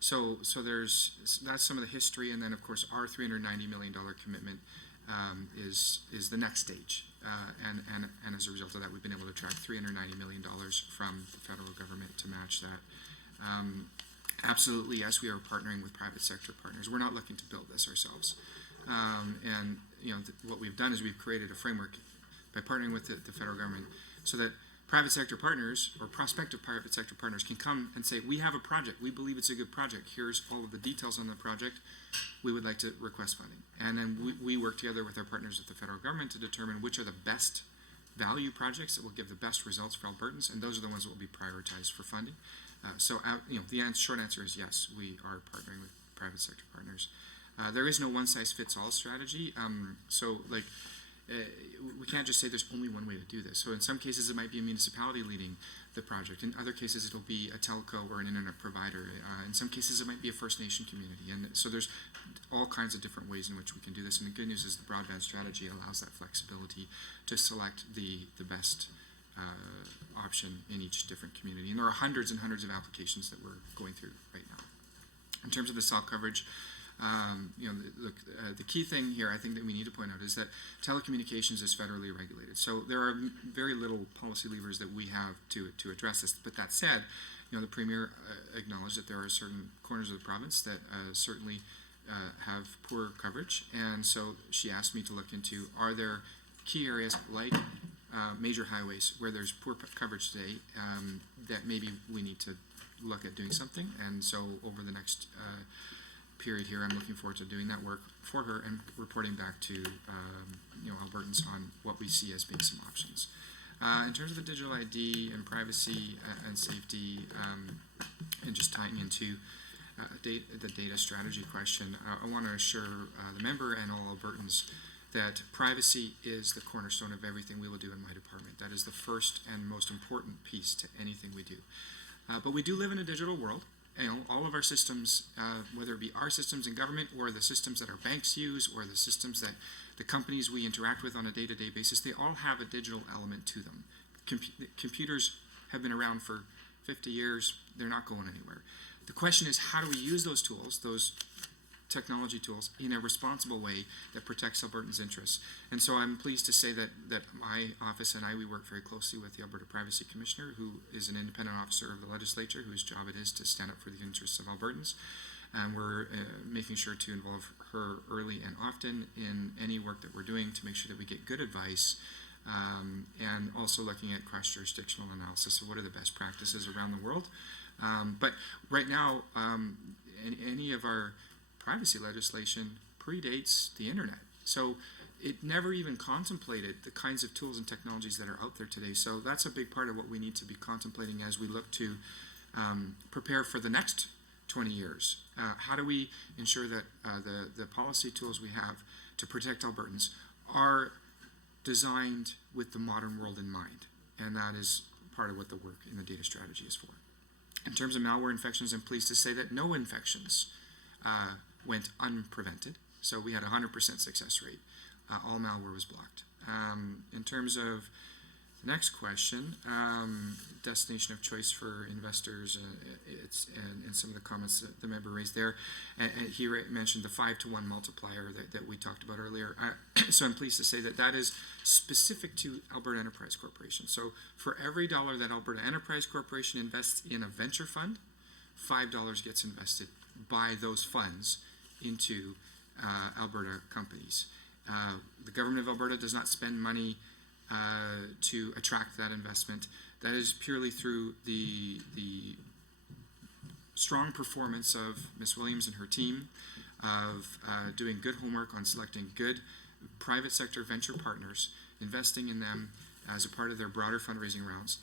So that's some of the history, and then of course our $390 million commitment is the next stage, and as a result of that, we've been able to attract $390 million from the federal government to match that. Absolutely, yes, we are partnering with private sector partners. We're not looking to build this ourselves. And you know, what we've done is we've created a framework by partnering with the federal government so that private sector partners or prospective private sector partners can come and say, we have a project, we believe it's a good project, here's all of the details on the project, we would like to request funding. And then we work together with our partners at the federal government to determine which are the best value projects that will give the best results for Albertans, and those are the ones that will be prioritized for funding. You know, the short answer is yes, we are partnering with private sector partners. There is no one-size-fits-all strategy. We can't just say there's only one way to do this. So in some cases, it might be a municipality leading the project. In other cases, it'll be a telco or an internet provider. In some cases, it might be a First Nation community. And so there's all kinds of different ways in which we can do this. And the good news is the broadband strategy allows that flexibility to select the best option in each different community. And there are hundreds and hundreds of applications that we're going through right now. In terms of the cell coverage, the key thing here I think that we need to point out is that telecommunications is federally regulated. So there are very little policy levers that we have to address this. But that said, the Premier acknowledged that there are certain corners of the province that certainly have poor coverage. And so she asked me to look into, are there key areas like major highways where there's poor coverage today that maybe we need to look at doing something. And so over the next period here, I'm looking forward to doing that work for her and reporting back to Albertans on what we see as being some options. In terms of the digital ID and privacy and safety, and just tying into the data strategy question, I want to assure the member and all Albertans that privacy is the cornerstone of everything we will do in my department. That is the first and most important piece to anything we do. But we do live in a digital world. All of our systems, whether it be our systems in government or the systems that our banks use or the systems that the companies we interact with on a day-to-day basis, they all have a digital element to them. Computers have been around for 50 years. They're not going anywhere. The question is, how do we use those tools, those technology tools, in a responsible way that protects Albertans' interests? And so I'm pleased to say that my office and we work very closely with the Alberta Privacy Commissioner, who is an independent officer of the legislature, whose job it is to stand up for the interests of Albertans. And we're making sure to involve her early and often in any work that we're doing to make sure that we get good advice, and also looking at cross-jurisdictional analysis of what are the best practices around the world. But right now, any of our privacy legislation predates the internet. So it never even contemplated the kinds of tools and technologies that are out there today. So that's a big part of what we need to be contemplating as we look to prepare for the next 20 years. How do we ensure that the policy tools we have to protect Albertans are designed with the modern world in mind? And that is part of what the work in the data strategy is for. In terms of malware infections, I'm pleased to say that no infections went unprevented. So we had a 100% success rate. All malware was blocked. In terms of the next question, destination of choice for investors, and some of the comments that the member raised there. And he mentioned the 5-to-1 multiplier that we talked about earlier. So I'm pleased to say that is specific to Alberta Enterprise Corporation. So for every dollar that Alberta Enterprise Corporation invests in a venture fund, $5 gets invested by those funds into Alberta companies. The government of Alberta does not spend money to attract that investment. That is purely through the strong performance of Ms. Williams and her team of doing good homework on selecting good private sector venture partners, investing in them as a part of their broader fundraising rounds,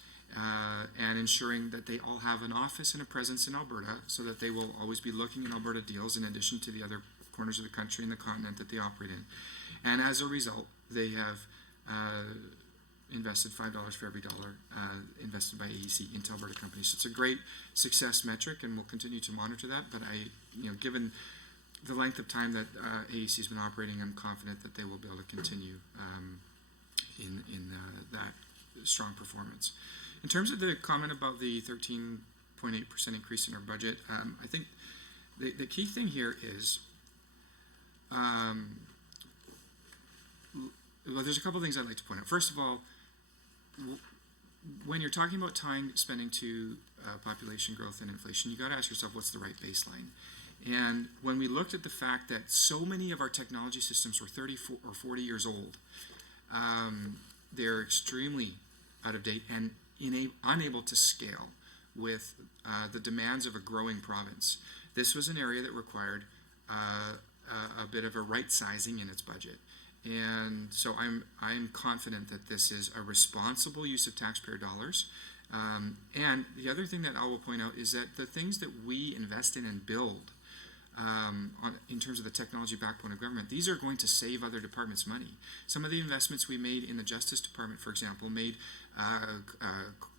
and ensuring that they all have an office and a presence in Alberta so that they will always be looking in Alberta deals in addition to the other corners of the country and the continent that they operate in. And as a result, they have invested $5 for every dollar invested by AEC into Alberta companies. So it's a great success metric, and we'll continue to monitor that. But given the length of time that AEC has been operating, I'm confident that they will be able to continue in that strong performance. In terms of the comment about the 13.8% increase in our budget, I think the key thing here is, well, there's a couple of things I'd like to point out. First of all, when you're talking about tying spending to population growth and inflation, you got to ask yourself, what's the right baseline? And when we looked at the fact that so many of our technology systems were 30 or 40 years old, they're extremely out of date and unable to scale with the demands of a growing province. This was an area that required a bit of a right sizing in its budget. And so I'm confident that this is a responsible use of taxpayer dollars. And the other thing that I will point out is that the things that we invest in and build in terms of the technology backbone of government, these are going to save other departments money. Some of the investments we made in the Justice Department, for example, made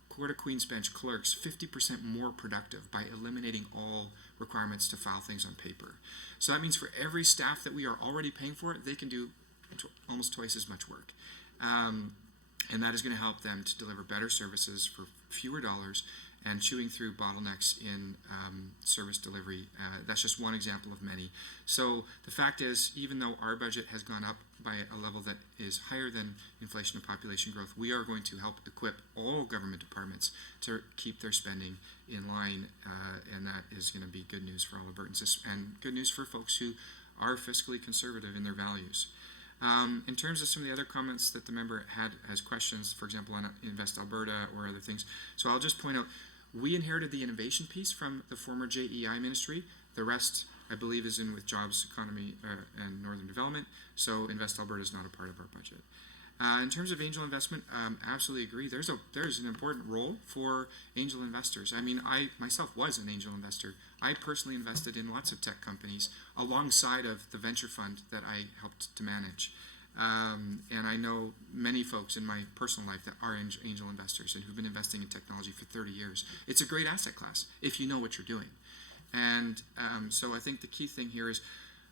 Court of Queen's Bench clerks 50% more productive by eliminating all requirements to file things on paper. So that means for every staff that we are already paying for, they can do almost twice as much work. And that is going to help them to deliver better services for fewer dollars and chewing through bottlenecks in service delivery. That's just one example of many. So the fact is, even though our budget has gone up by a level that is higher than inflation and population growth, we are going to help equip all government departments to keep their spending in line, and that is going to be good news for all Albertans and good news for folks who are fiscally conservative in their values. In terms of some of the other comments that the member had as questions, for example, on Invest Alberta or other things, so I'll just point out, we inherited the innovation piece from the former JEI ministry. The rest, I believe, is in with Jobs, Economy, and Northern Development, so Invest Alberta is not a part of our budget. In terms of angel investment, absolutely agree. There's an important role for angel investors. I mean, I myself was an angel investor. I personally invested in lots of tech companies alongside of the venture fund that I helped to manage. And I know many folks in my personal life that are angel investors and who've been investing in technology for 30 years. It's a great asset class if you know what you're doing. And so I think the key thing here is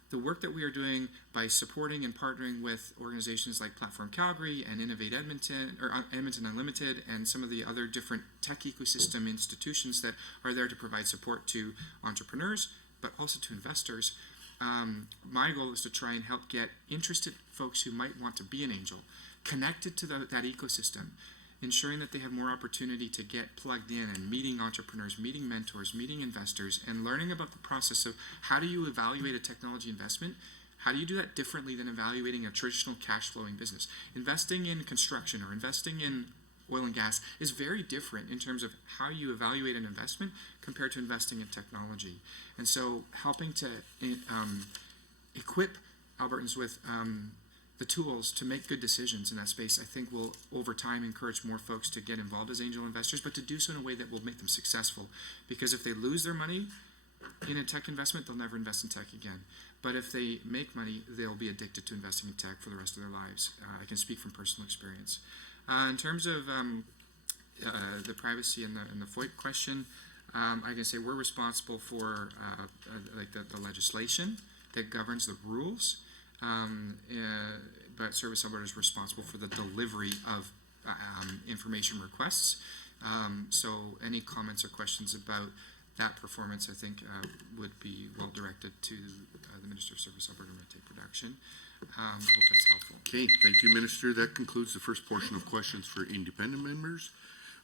the work that we are doing by supporting and partnering with organizations like Platform Calgary and Innovate Edmonton, or Edmonton Unlimited, and some of the other different tech ecosystem institutions that are there to provide support to entrepreneurs, but also to investors. My goal is to try and help get interested folks who might want to be an angel connected to that ecosystem, ensuring that they have more opportunity to get plugged in and meeting entrepreneurs, meeting mentors, meeting investors, and learning about the process of how do you evaluate a technology investment. How do you do that differently than evaluating a traditional cash flowing business? Investing in construction or investing in oil and gas is very different in terms of how you evaluate an investment compared to investing in technology. And so helping to equip Albertans with the tools to make good decisions in that space, I think will over time encourage more folks to get involved as angel investors, but to do so in a way that will make them successful. Because if they lose their money in a tech investment, they'll never invest in tech again. But if they make money, they'll be addicted to investing in tech for the rest of their lives. I can speak from personal experience. In terms of the privacy and the FOIP question, I can say we're responsible for like the legislation that governs the rules, but Service Alberta is responsible for the delivery of information requests. So any comments or questions about that performance, I think, would be well directed to the Minister of Service Alberta and Red Tape Reduction. I hope that's helpful. Okay, thank you, Minister. That concludes the first portion of questions for independent members.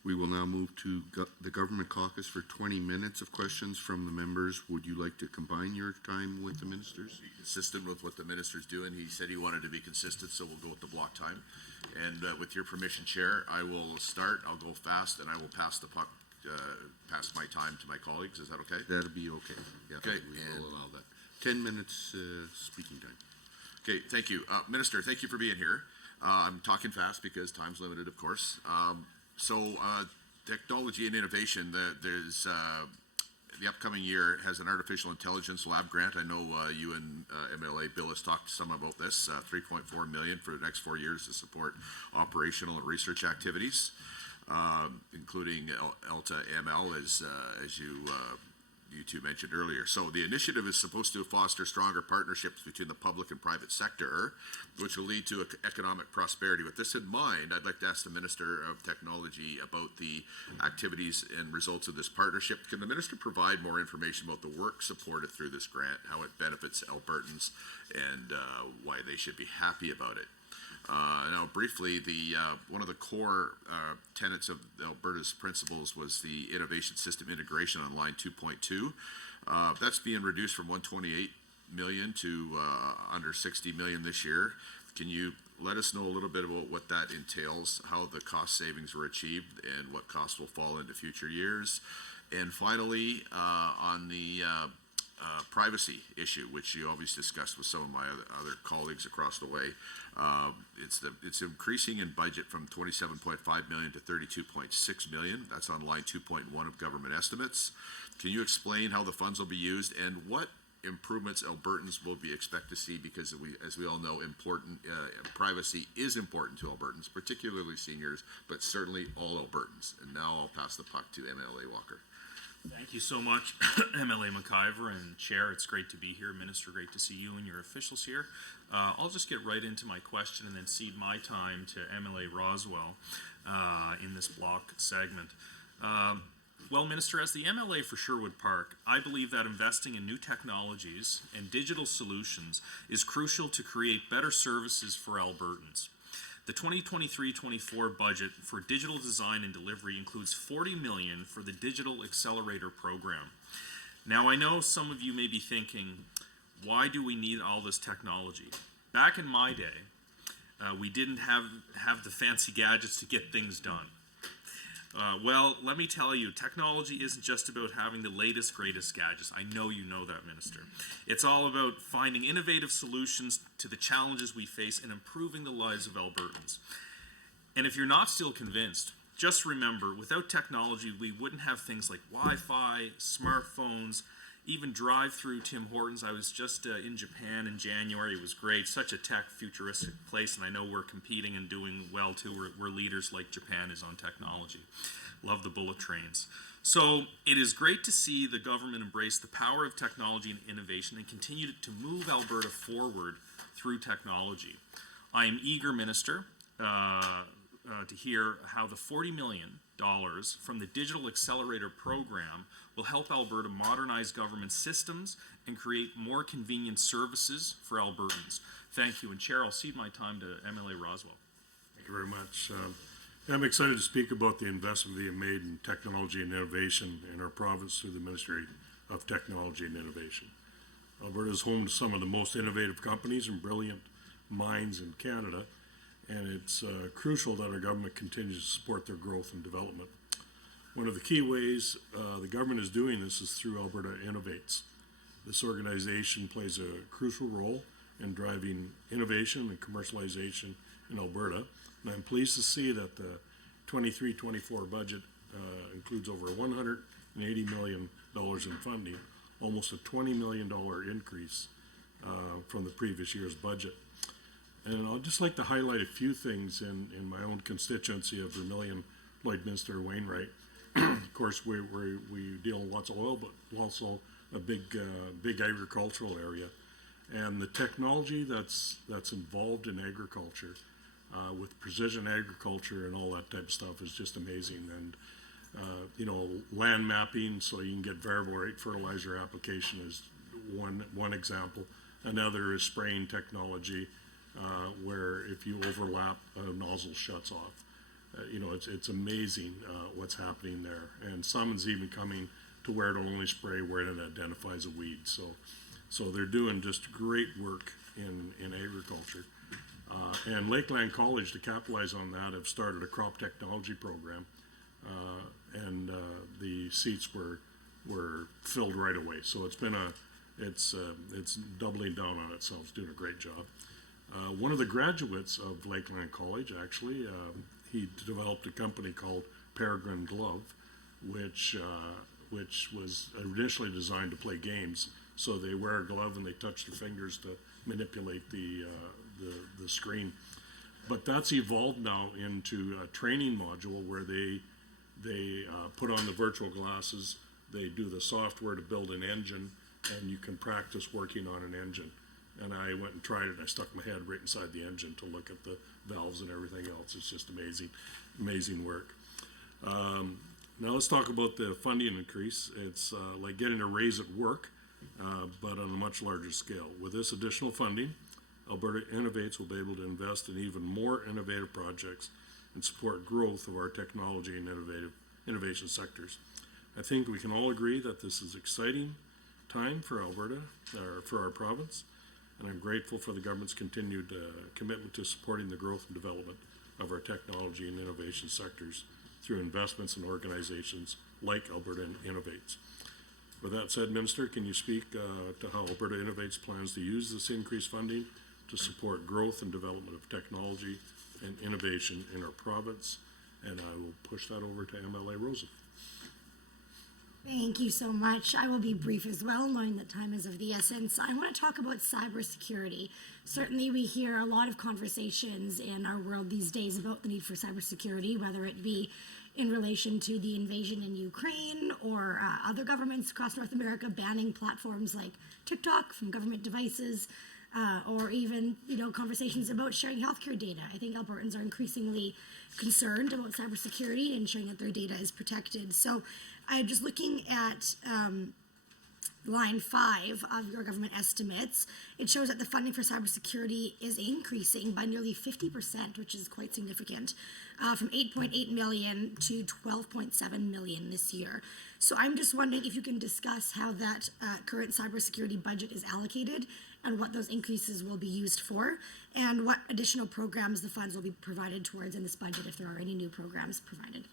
We will now move to the Government Caucus for 20 minutes of questions from the members. Would you like to combine your time with the Ministers? Consistent with what the minister's doing. He said he wanted to be consistent, so we'll go with the block time. And with your permission, Chair, I will start. I'll go fast, and I will pass the puck, pass my time to my colleagues. Is that okay? That'll be okay. Yeah, Okay, we will allow that. 10 minutes speaking time. Okay, thank you. Minister, thank you for being here. I'm talking fast because time's limited, of course. Technology and innovation, there's the upcoming year has an artificial intelligence lab grant. I know you and MLA Bill has talked some about this, $3.4 million for the next 4 years to support operational and research activities, including ELTA ML, as you two mentioned earlier. So the initiative is supposed to foster stronger partnerships between the public and private sector, which will lead to economic prosperity. With this in mind, I'd like to ask the Minister of Technology about the activities and results of this partnership. Can the Minister provide more information about the work supported through this grant, how it benefits Albertans, and why they should be happy about it? Now, briefly, one of the core tenets of Alberta's principles was the innovation system integration on line 2.2. That's being reduced from 128 million to under 60 million this year. Can you let us know a little bit about what that entails, how the cost savings were achieved, and what costs will fall into future years? And finally, on the privacy issue, which you always discussed with some of my other colleagues across the way. It's increasing in budget from 27.5 million to 32.6 million. That's on line 2.1 of government estimates. Can you explain how the funds will be used and what improvements Albertans will be expect to see? Because as we all know, privacy is important to Albertans, particularly seniors, but certainly all Albertans. And now I'll pass the puck to MLA Walker. Thank you so much, MLA McIver and Chair. It's great to be here. Minister, great to see you and your officials here. I'll just get right into my question and then cede my time to MLA Roswell in this block segment. Well, Minister, as the MLA for Sherwood Park, I believe that investing in new technologies and digital solutions is crucial to create better services for Albertans. The 2023-24 budget for digital design and delivery includes $40 million for the Digital Accelerator Program. Now, I know some of you may be thinking, why do we need all this technology? Back in my day, we didn't have the fancy gadgets to get things done. Well, let me tell you, technology isn't just about having the latest, greatest gadgets. I know you know that, Minister. It's all about finding innovative solutions to the challenges we face and improving the lives of Albertans. And if you're not still convinced, just remember, without technology, we wouldn't have things like Wi-Fi, smartphones, even drive-through Tim Hortons. I was just in Japan in January. It was great. Such a tech futuristic place, and I know we're competing and doing well too. We're leaders like Japan is on technology. Love the bullet trains. So it is great to see the government embrace the power of technology and innovation and continue to move Alberta forward through technology. I am eager, Minister, to hear how the $40 million from the Digital Accelerator Program will help Alberta modernize government systems and create more convenient services for Albertans. Thank you. And Chair, I'll cede my time to MLA Roswell. Thank you very much. I'm excited to speak about the investment being made in technology and innovation in our province through the Ministry of Technology and Innovation. Alberta is home to some of the most innovative companies and brilliant minds in Canada, and it's crucial that our government continues to support their growth and development. One of the key ways the government is doing this is through Alberta Innovates. This organization plays a crucial role in driving innovation and commercialization in Alberta, and I'm pleased to see that the 23-24 budget includes over $180 million in funding, almost a $20 million increase from the previous year's budget. And I'd just like to highlight a few things in my own constituency of Vermilion, Lloydminster, Wainwright. Of course, we deal in lots of oil, but also a big agricultural area. And the technology that's involved in agriculture, with precision agriculture and all that type of stuff is just amazing. And, land mapping so you can get variable rate fertilizer application is one example. Another is spraying technology, where if you overlap, a nozzle shuts off. It's amazing what's happening there. And someone's even coming to where it'll only spray where it identifies a weed. So they're doing just great work in agriculture. And Lakeland College, to capitalize on that, have started a crop technology program, and the seats were filled right away. So it's doubling down on itself. It's doing a great job. One of the graduates of Lakeland College, actually, he developed a company called Peregrine Glove, which was initially designed to play games. So they wear a glove and they touch their fingers to manipulate the screen. But that's evolved now into a training module where they put on the virtual glasses, they do the software to build an engine, and you can practice working on an engine. And I went and tried it, and I stuck my head right inside the engine to look at the valves and everything else. It's just amazing work. Now let's talk about the funding increase. It's like getting a raise at work, but on a much larger scale. With this additional funding, Alberta Innovates will be able to invest in even more innovative projects and support growth of our technology and innovation sectors. I think we can all agree that this is exciting time for Alberta, or for our province, and I'm grateful for the government's continued commitment to supporting the growth and development of our technology and innovation sectors through investments in organizations like Alberta Innovates. With that said, Minister, can you speak to how Alberta Innovates plans to use this increased funding to support growth and development of technology and innovation in our province? And I will push that over to MLA Rosen. Thank you so much. I will be brief as well, knowing that time is of the essence. I want to talk about cybersecurity. Certainly, we hear a lot of conversations in our world these days about the need for cybersecurity, whether it be in relation to the invasion in Ukraine or other governments across North America banning platforms like TikTok from government devices, or even, conversations about sharing healthcare data. I think Albertans are increasingly concerned about cybersecurity and ensuring that their data is protected. So I'm just looking at line 5 of your government estimates. It shows that the funding for cybersecurity is increasing by nearly 50%, which is quite significant, from 8.8 million to 12.7 million this year. So I'm just wondering if you can discuss how that current cybersecurity budget is allocated and what those increases will be used for, and what additional programs the funds will be provided towards in this budget, if there are any new programs provided.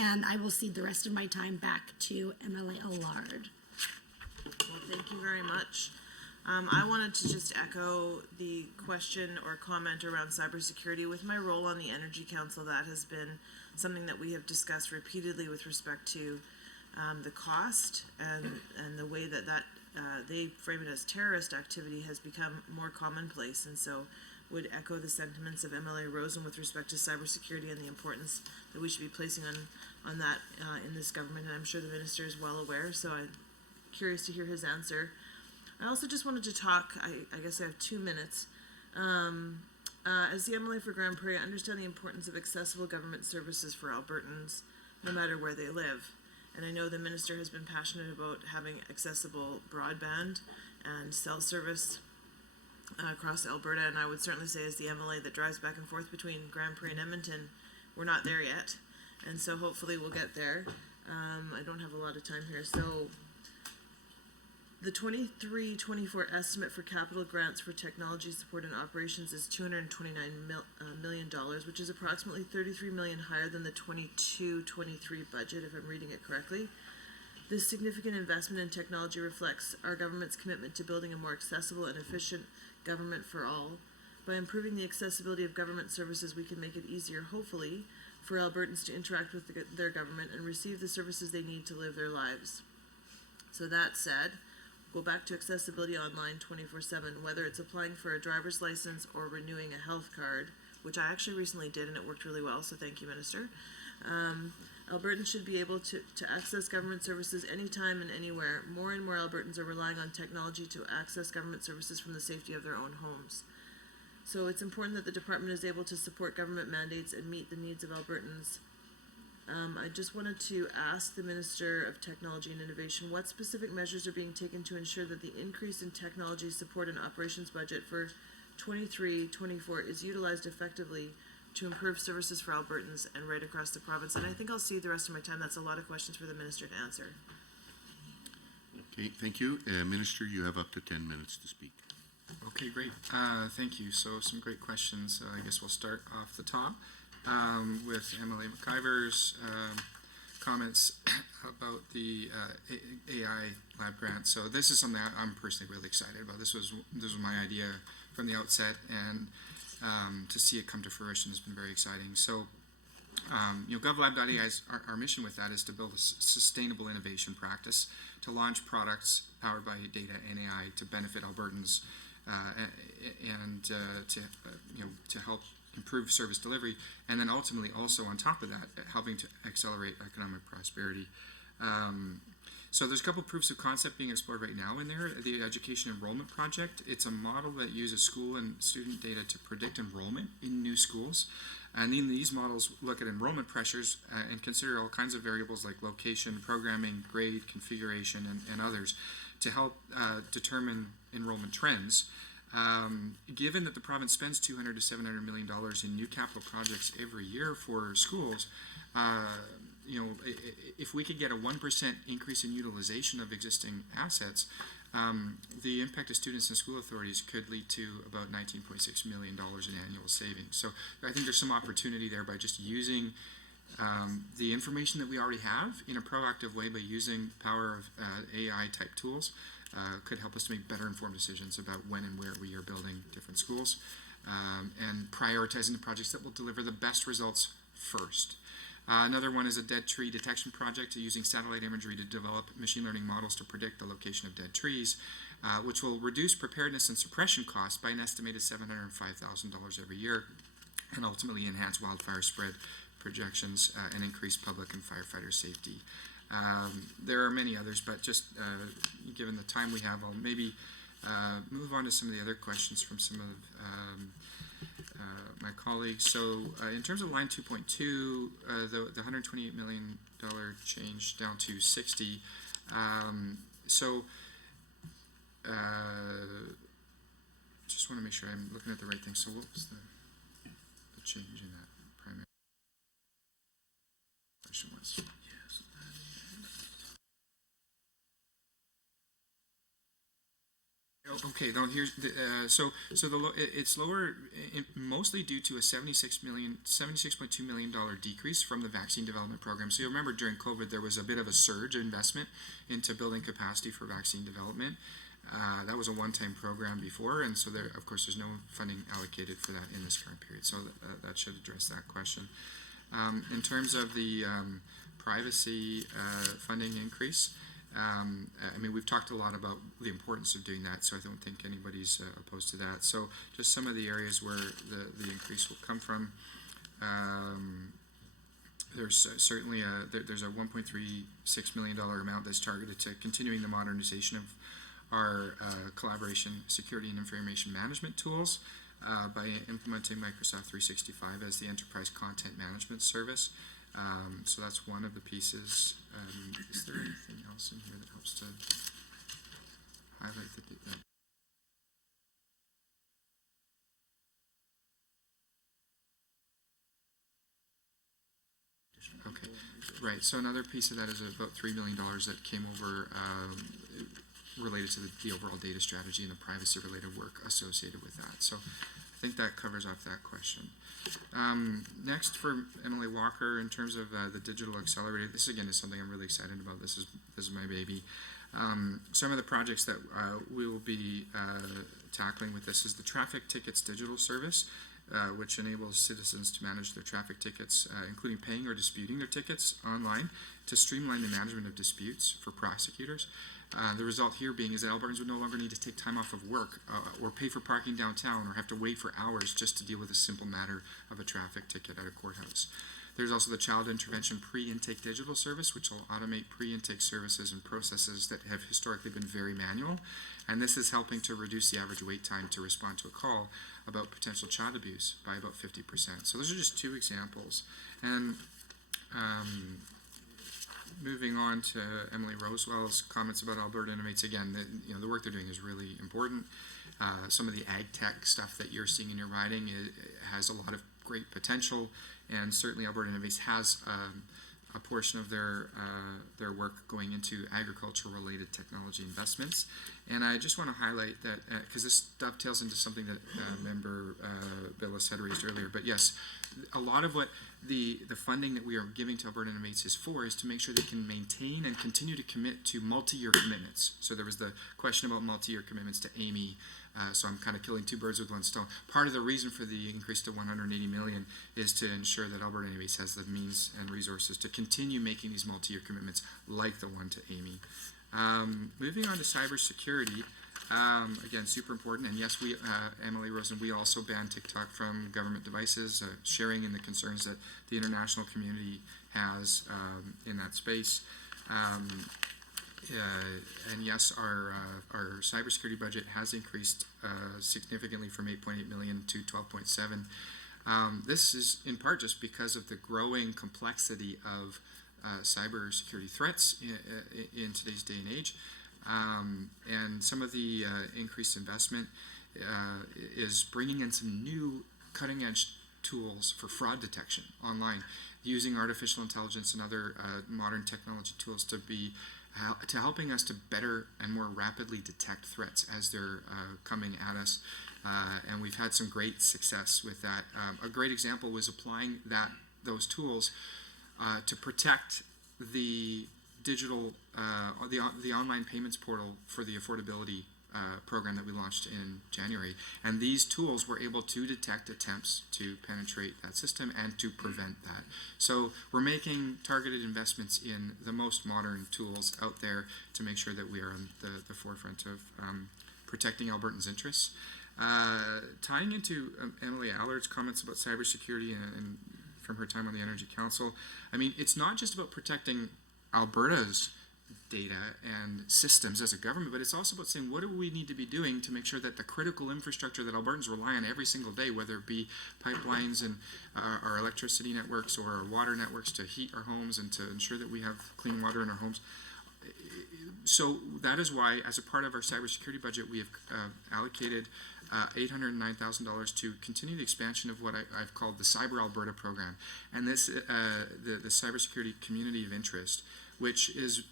And I will cede the rest of my time back to MLA Allard. Well, thank you very much. I wanted to just echo the question or comment around cybersecurity. With my role on the Energy Council, that has been something that we have discussed repeatedly with respect to the cost and the way that they frame it as terrorist activity has become more commonplace, and so would echo the sentiments of MLA Rosen with respect to cybersecurity and the importance that we should be placing on that in this government, and I'm sure the minister is well aware, so I'm curious to hear his answer. I also just wanted to talk, I guess I have 2 minutes. As the MLA for Grand Prairie, I understand the importance of accessible government services for Albertans, no matter where they live. And I know the minister has been passionate about having accessible broadband and cell service across Alberta, and I would certainly say as the MLA that drives back and forth between Grand Prairie and Edmonton, we're not there yet. And so hopefully we'll get there. I don't have a lot of time here. So the 23-24 estimate for capital grants for technology support and operations is $229 million, which is approximately $33 million higher than the 22-23 budget, if I'm reading it correctly. This significant investment in technology reflects our government's commitment to building a more accessible and efficient government for all. By improving the accessibility of government services, we can make it easier, hopefully, for Albertans to interact with their government and receive the services they need to live their lives. So that said, go back to accessibility online 24/7, whether it's applying for a driver's license or renewing a health card, which I actually recently did and it worked really well, so thank you, Minister. Albertans should be able to access government services anytime and anywhere. More and more Albertans are relying on technology to access government services from the safety of their own homes. So it's important that the department is able to support government mandates and meet the needs of Albertans. I just wanted to ask the Minister of Technology and Innovation what specific measures are being taken to ensure that the increase in technology support and operations budget for 23-24 is utilized effectively to improve services for Albertans and right across the province. And I think I'll cede the rest of my time. That's a lot of questions for the Minister to answer. Okay, thank you. Minister, you have up to 10 minutes to speak. Okay, great. Thank you. So some great questions. I guess we'll start off the top with Emily McIver's comments about the AI lab grant. So this is something I'm personally really excited about. This was my idea from the outset, and to see it come to fruition has been very exciting. So, GovLab.ai, our mission with that is to build a sustainable innovation practice to launch products powered by data and AI to benefit Albertans and to help improve service delivery, and then ultimately also on top of that, helping to accelerate economic prosperity. So there's a couple proofs of concept being explored right now in there. The Education Enrollment Project, it's a model that uses school and student data to predict enrollment in new schools. And then these models look at enrollment pressures and consider all kinds of variables like location, programming, grade, configuration, and others to help determine enrollment trends. Given that the province spends $200 to $700 million in new capital projects every year for schools, if we could get a 1% increase in utilization of existing assets, the impact of students and school authorities could lead to about $19.6 million in annual savings. So I think there's some opportunity there by just using the information that we already have in a proactive way by using the power of AI type tools. Could help us to make better informed decisions about when and where we are building different schools, and prioritizing the projects that will deliver the best results first. Another one is a dead tree detection project using satellite imagery to develop machine learning models to predict the location of dead trees, which will reduce preparedness and suppression costs by an estimated $705,000 every year, and ultimately enhance wildfire spread projections and increase public and firefighter safety. There are many others, but just given the time we have, I'll maybe move on to some of the other questions from some of my colleagues. So in terms of line 2.2, the $128 million change down to 60. Just want to make sure I'm looking at the right thing. So what was the change in that primary question was? Okay, now here's the, it's lower mostly due to a $76.2 million decrease from the vaccine development program. So you'll remember during COVID there was a bit of a surge investment into building capacity for vaccine development. That was a one-time program before, and so there, of course, there's no funding allocated for that in this current period. So that should address that question. In terms of the privacy funding increase. I mean, we've talked a lot about the importance of doing that, so I don't think anybody's opposed to that. So just some of the areas where the increase will come from. There's certainly there's a $1.36 million amount that's targeted to continuing the modernization of our collaboration, security, and information management tools by implementing Microsoft 365 as the enterprise content management service. So that's one of the pieces. Is there anything else in here that helps to highlight that? Okay, right. So another piece of that is about $3 million that came over related to the overall data strategy and the privacy-related work associated with that. So I think that covers off that question. Next for Emily Walker, in terms of the digital accelerator, this again is something I'm really excited about. This is my baby. Some of the projects that we will be tackling with this is the traffic tickets digital service, which enables citizens to manage their traffic tickets, including paying or disputing their tickets online, to streamline the management of disputes for prosecutors. The result here being is that Albertans would no longer need to take time off of work or pay for parking downtown or have to wait for hours just to deal with a simple matter of a traffic ticket at a courthouse. There's also the Child Intervention Pre-Intake Digital Service, which will automate pre-intake services and processes that have historically been very manual. And this is helping to reduce the average wait time to respond to a call about potential child abuse by about 50%. So those are just two examples. And moving on to Emily Rosewell's comments about Alberta Innovates, again, the work they're doing is really important. Some of the ag tech stuff that you're seeing in your riding has a lot of great potential, and certainly Alberta Innovates has a portion of their work going into agriculture-related technology investments. And I just want to highlight that, because this dovetails into something that Member Billis had raised earlier, but yes, a lot of what the funding that we are giving to Alberta Innovates is to make sure they can maintain and continue to commit to multi-year commitments. So there was the question about multi-year commitments to Amy, so I'm kind of killing two birds with one stone. Part of the reason for the increase to $180 million is to ensure that Alberta Innovates has the means and resources to continue making these multi-year commitments like the one to Amy. Moving on to cybersecurity, again, super important. And yes, Emily Rosen, we also banned TikTok from government devices, sharing in the concerns that the international community has in that space. And yes, our cybersecurity budget has increased significantly from $8.8 million to $12.7. This is in part just because of the growing complexity of cybersecurity threats in today's day and age. And some of the increased investment is bringing in some new cutting-edge tools for fraud detection online, using artificial intelligence and other modern technology tools to helping us to better and more rapidly detect threats as they're coming at us. And we've had some great success with that. A great example was applying those tools to protect the digital, the online payments portal for the affordability program that we launched in January. And these tools were able to detect attempts to penetrate that system and to prevent that. So we're making targeted investments in the most modern tools out there to make sure that we are on the forefront of protecting Albertans' interests. Tying into Emily Allard's comments about cybersecurity and from her time on the Energy Council. I mean, it's not just about protecting Alberta's data and systems as a government, but it's also about saying what do we need to be doing to make sure that the critical infrastructure that Albertans rely on every single day, whether it be pipelines and our electricity networks or our water networks to heat our homes and to ensure that we have clean water in our homes. So that is why, as a part of our cybersecurity budget, we have allocated $809,000 to continue the expansion of what I've called the Cyber Alberta program, and this the cybersecurity community of interest, which is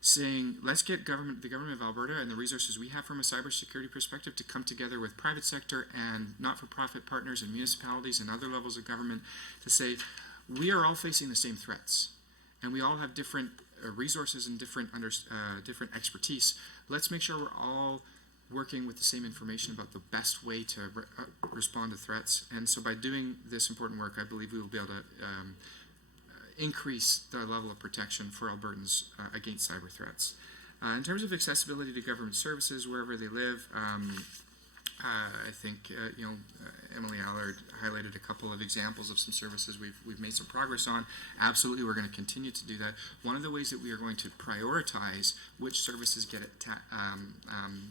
saying let's get the government of Alberta and the resources we have from a cybersecurity perspective to come together with private sector and not-for-profit partners and municipalities and other levels of government to say we are all facing the same threats, and we all have different resources and different expertise. Let's make sure we're all working with the same information about the best way to respond to threats. And so by doing this important work, I believe we will be able to increase the level of protection for Albertans against cyber threats. In terms of accessibility to government services wherever they live, I think Emily Allard highlighted a couple of examples of some services we've made some progress on. Absolutely, we're going to continue to do that. One of the ways that we are going to prioritize which services get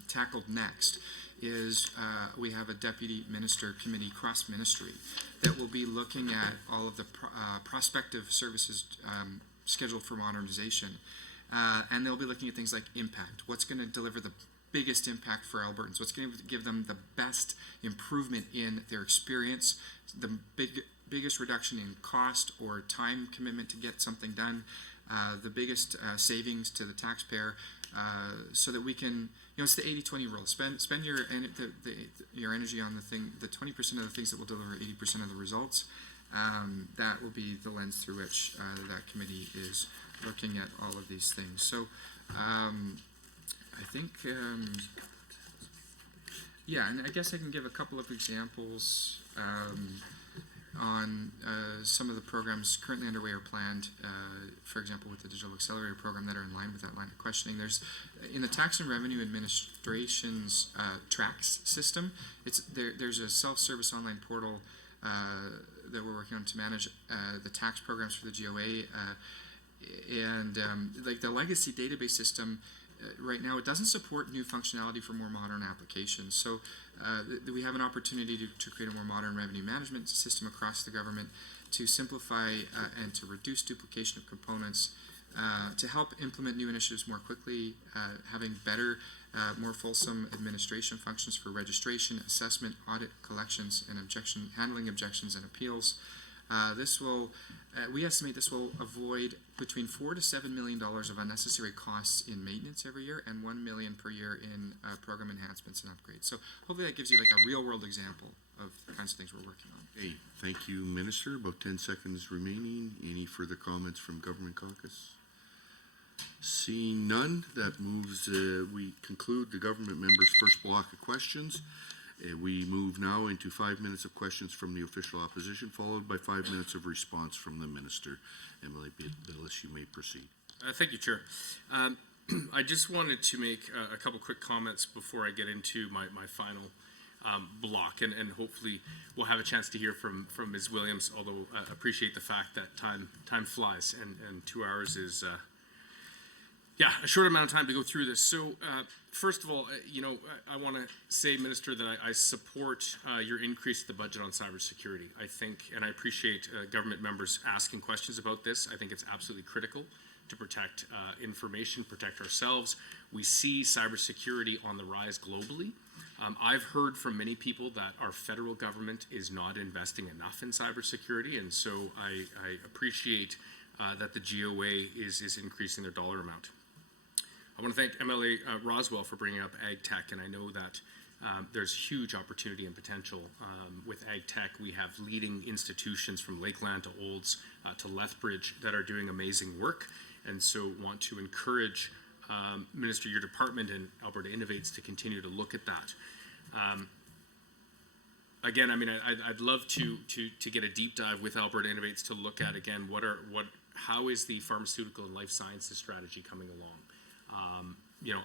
tackled next is we have a deputy minister committee cross-ministry that will be looking at all of the prospective services scheduled for modernization, and they'll be looking at things like impact. What's going to deliver the biggest impact for Albertans? What's going to give them the best improvement in their experience, the biggest reduction in cost or time commitment to get something done, the biggest savings to the taxpayer, so that we can, it's the 80-20 rule. Spend your energy on the 20% of the things that will deliver 80% of the results. That will be the lens through which that committee is looking at all of these things. So I think, and I guess I can give a couple of examples on some of the programs currently underway or planned, for example, with the Digital Accelerator program that are in line with that line of questioning. There's, in the Tax and Revenue Administration's TRACS system, there's a self-service online portal that we're working on to manage the tax programs for the GOA, and like the legacy database system, right now it doesn't support new functionality for more modern applications. So we have an opportunity to create a more modern revenue management system across the government to simplify and to reduce duplication of components, to help implement new initiatives more quickly, having better, more fulsome administration functions for registration, assessment, audit, collections, and handling objections and appeals. This will, we estimate this will avoid between $4 to $7 million of unnecessary costs in maintenance every year and $1 million per year in program enhancements and upgrades. So hopefully that gives you like a real world example of the kinds of things we're working on. Hey, thank you, Minister. About 10 seconds remaining. Any further comments from Government Caucus? Seeing none, that moves, we conclude the government members' first block of questions. We move now into 5 minutes of questions from the official opposition, followed by 5 minutes of response from the minister. Emily Billis, you may proceed. Thank you, Chair. I just wanted to make a couple quick comments before I get into my final block, and hopefully we'll have a chance to hear from Ms. Williams, although I appreciate the fact that time flies, and 2 hours is a short amount of time to go through this. So first of all, I want to say, Minister, that I support your increase to the budget on cybersecurity. I think, and I appreciate government members asking questions about this. I think it's absolutely critical to protect information, protect ourselves. We see cybersecurity on the rise globally. I've heard from many people that our federal government is not investing enough in cybersecurity, and so I appreciate that the GOA is increasing their dollar amount. I want to thank MLA Roswell for bringing up ag tech, and I know that there's huge opportunity and potential with ag tech. We have leading institutions from Lakeland to Olds to Lethbridge that are doing amazing work, and so want to encourage Minister, your department and Alberta Innovates to continue to look at that. Again, I mean, I'd love to get a deep dive with Alberta Innovates to look at again how is the pharmaceutical and life sciences strategy coming along.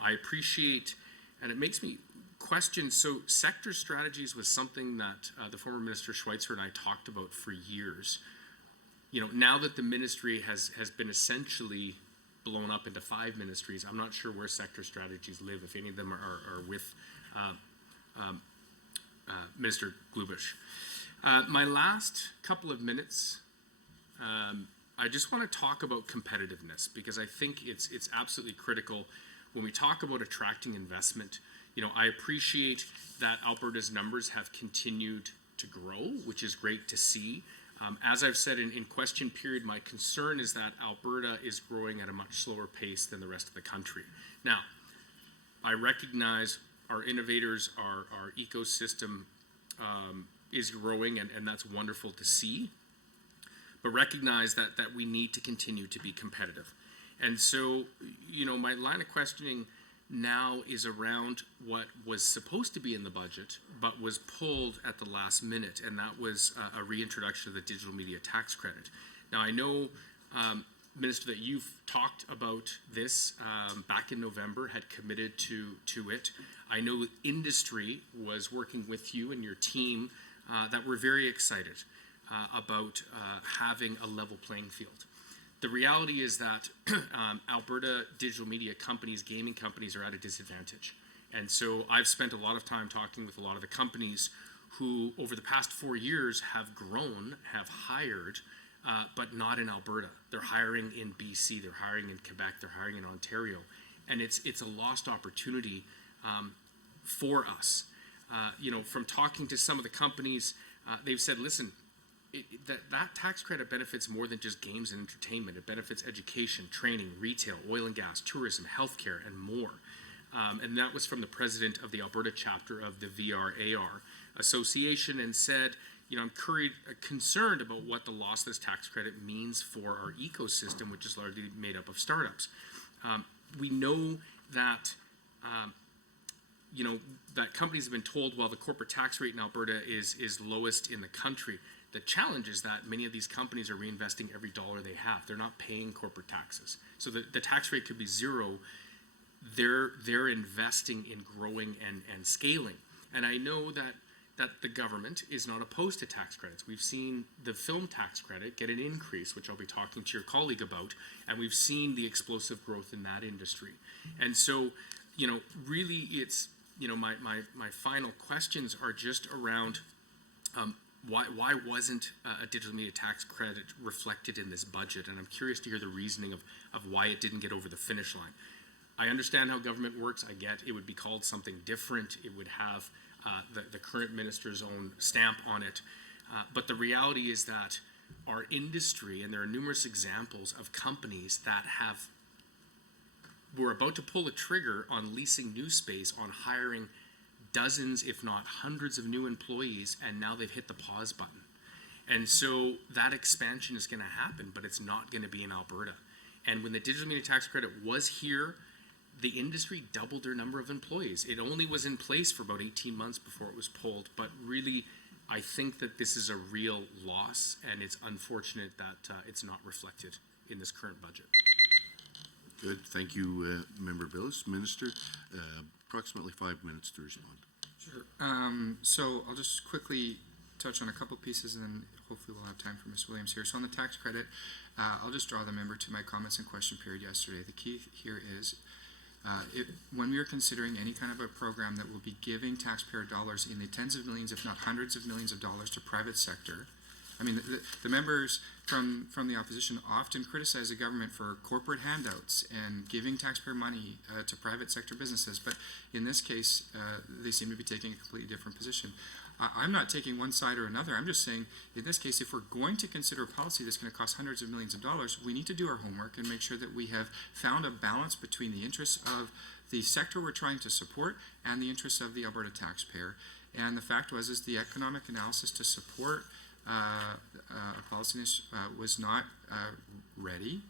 I appreciate, and it makes me question, so sector strategies was something that the former Minister Schweitzer and I talked about for years. You know, now that the ministry has been essentially blown up into 5 ministries, I'm not sure where sector strategies live, if any of them are with Minister Glubish. My last couple of minutes, I just want to talk about competitiveness, because I think it's absolutely critical when we talk about attracting investment. You know, I appreciate that Alberta's numbers have continued to grow, which is great to see. As I've said in question period, my concern is that Alberta is growing at a much slower pace than the rest of the country. Now, I recognize our innovators, our ecosystem is growing, and that's wonderful to see. But recognize that we need to continue to be competitive. And so, you know, my line of questioning now is around what was supposed to be in the budget, but was pulled at the last minute, and that was a reintroduction of the digital media tax credit. Now, I know, Minister, that you've talked about this back in November, had committed to it. I know industry was working with you and your team that were very excited about having a level playing field. The reality is that Alberta digital media companies, gaming companies, are at a disadvantage. And so I've spent a lot of time talking with a lot of the companies who, over the past 4 years, have grown, have hired, but not in Alberta. They're hiring in BC, they're hiring in Quebec, they're hiring in Ontario. And it's a lost opportunity for us. You know, from talking to some of the companies, they've said, listen, that tax credit benefits more than just games and entertainment. It benefits education, training, retail, oil and gas, tourism, healthcare, and more. And that was from the president of the Alberta chapter of the VR/AR Association, and said, you know, I'm concerned about what the loss of this tax credit means for our ecosystem, which is largely made up of startups. We know that you know, that companies have been told, well, the corporate tax rate in Alberta is lowest in the country. The challenge is that many of these companies are reinvesting every dollar they have. They're not paying corporate taxes. So the tax rate could be zero. They're investing in growing and scaling. And I know that the government is not opposed to tax credits. We've seen the film tax credit get an increase, which I'll be talking to your colleague about, and we've seen the explosive growth in that industry. And so, you know, really it's, you know, my final questions are just around why wasn't a digital media tax credit reflected in this budget? And I'm curious to hear the reasoning of why it didn't get over the finish line. I understand how government works. I get it would be called something different. It would have the current minister's own stamp on it. But the reality is that our industry, and there are numerous examples of companies that were about to pull a trigger on leasing new space, on hiring dozens, if not hundreds of new employees, and now they've hit the pause button. And so that expansion is going to happen, but it's not going to be in Alberta. And when the digital media tax credit was here, the industry doubled their number of employees. It only was in place for about 18 months before it was pulled, but really, I think that this is a real loss, and it's unfortunate that it's not reflected in this current budget. Good, thank you, Member Billis. Minister, approximately 5 minutes to respond. Sure. So I'll just quickly touch on a couple pieces, and then hopefully we'll have time for Ms. Williams here. So on the tax credit, I'll just draw the member to my comments in question period yesterday. The key here is when we are considering any kind of a program that will be giving taxpayer dollars in the tens of millions, if not hundreds of millions of dollars to private sector. I mean, the members from the opposition often criticize the government for corporate handouts and giving taxpayer money to private sector businesses, but in this case, they seem to be taking a completely different position. I'm not taking one side or another. I'm just saying, in this case, if we're going to consider a policy that's going to cost hundreds of millions of dollars, we need to do our homework and make sure that we have found a balance between the interests of the sector we're trying to support and the interests of the Alberta taxpayer. And the fact was, is the economic analysis to support a policy was not ready.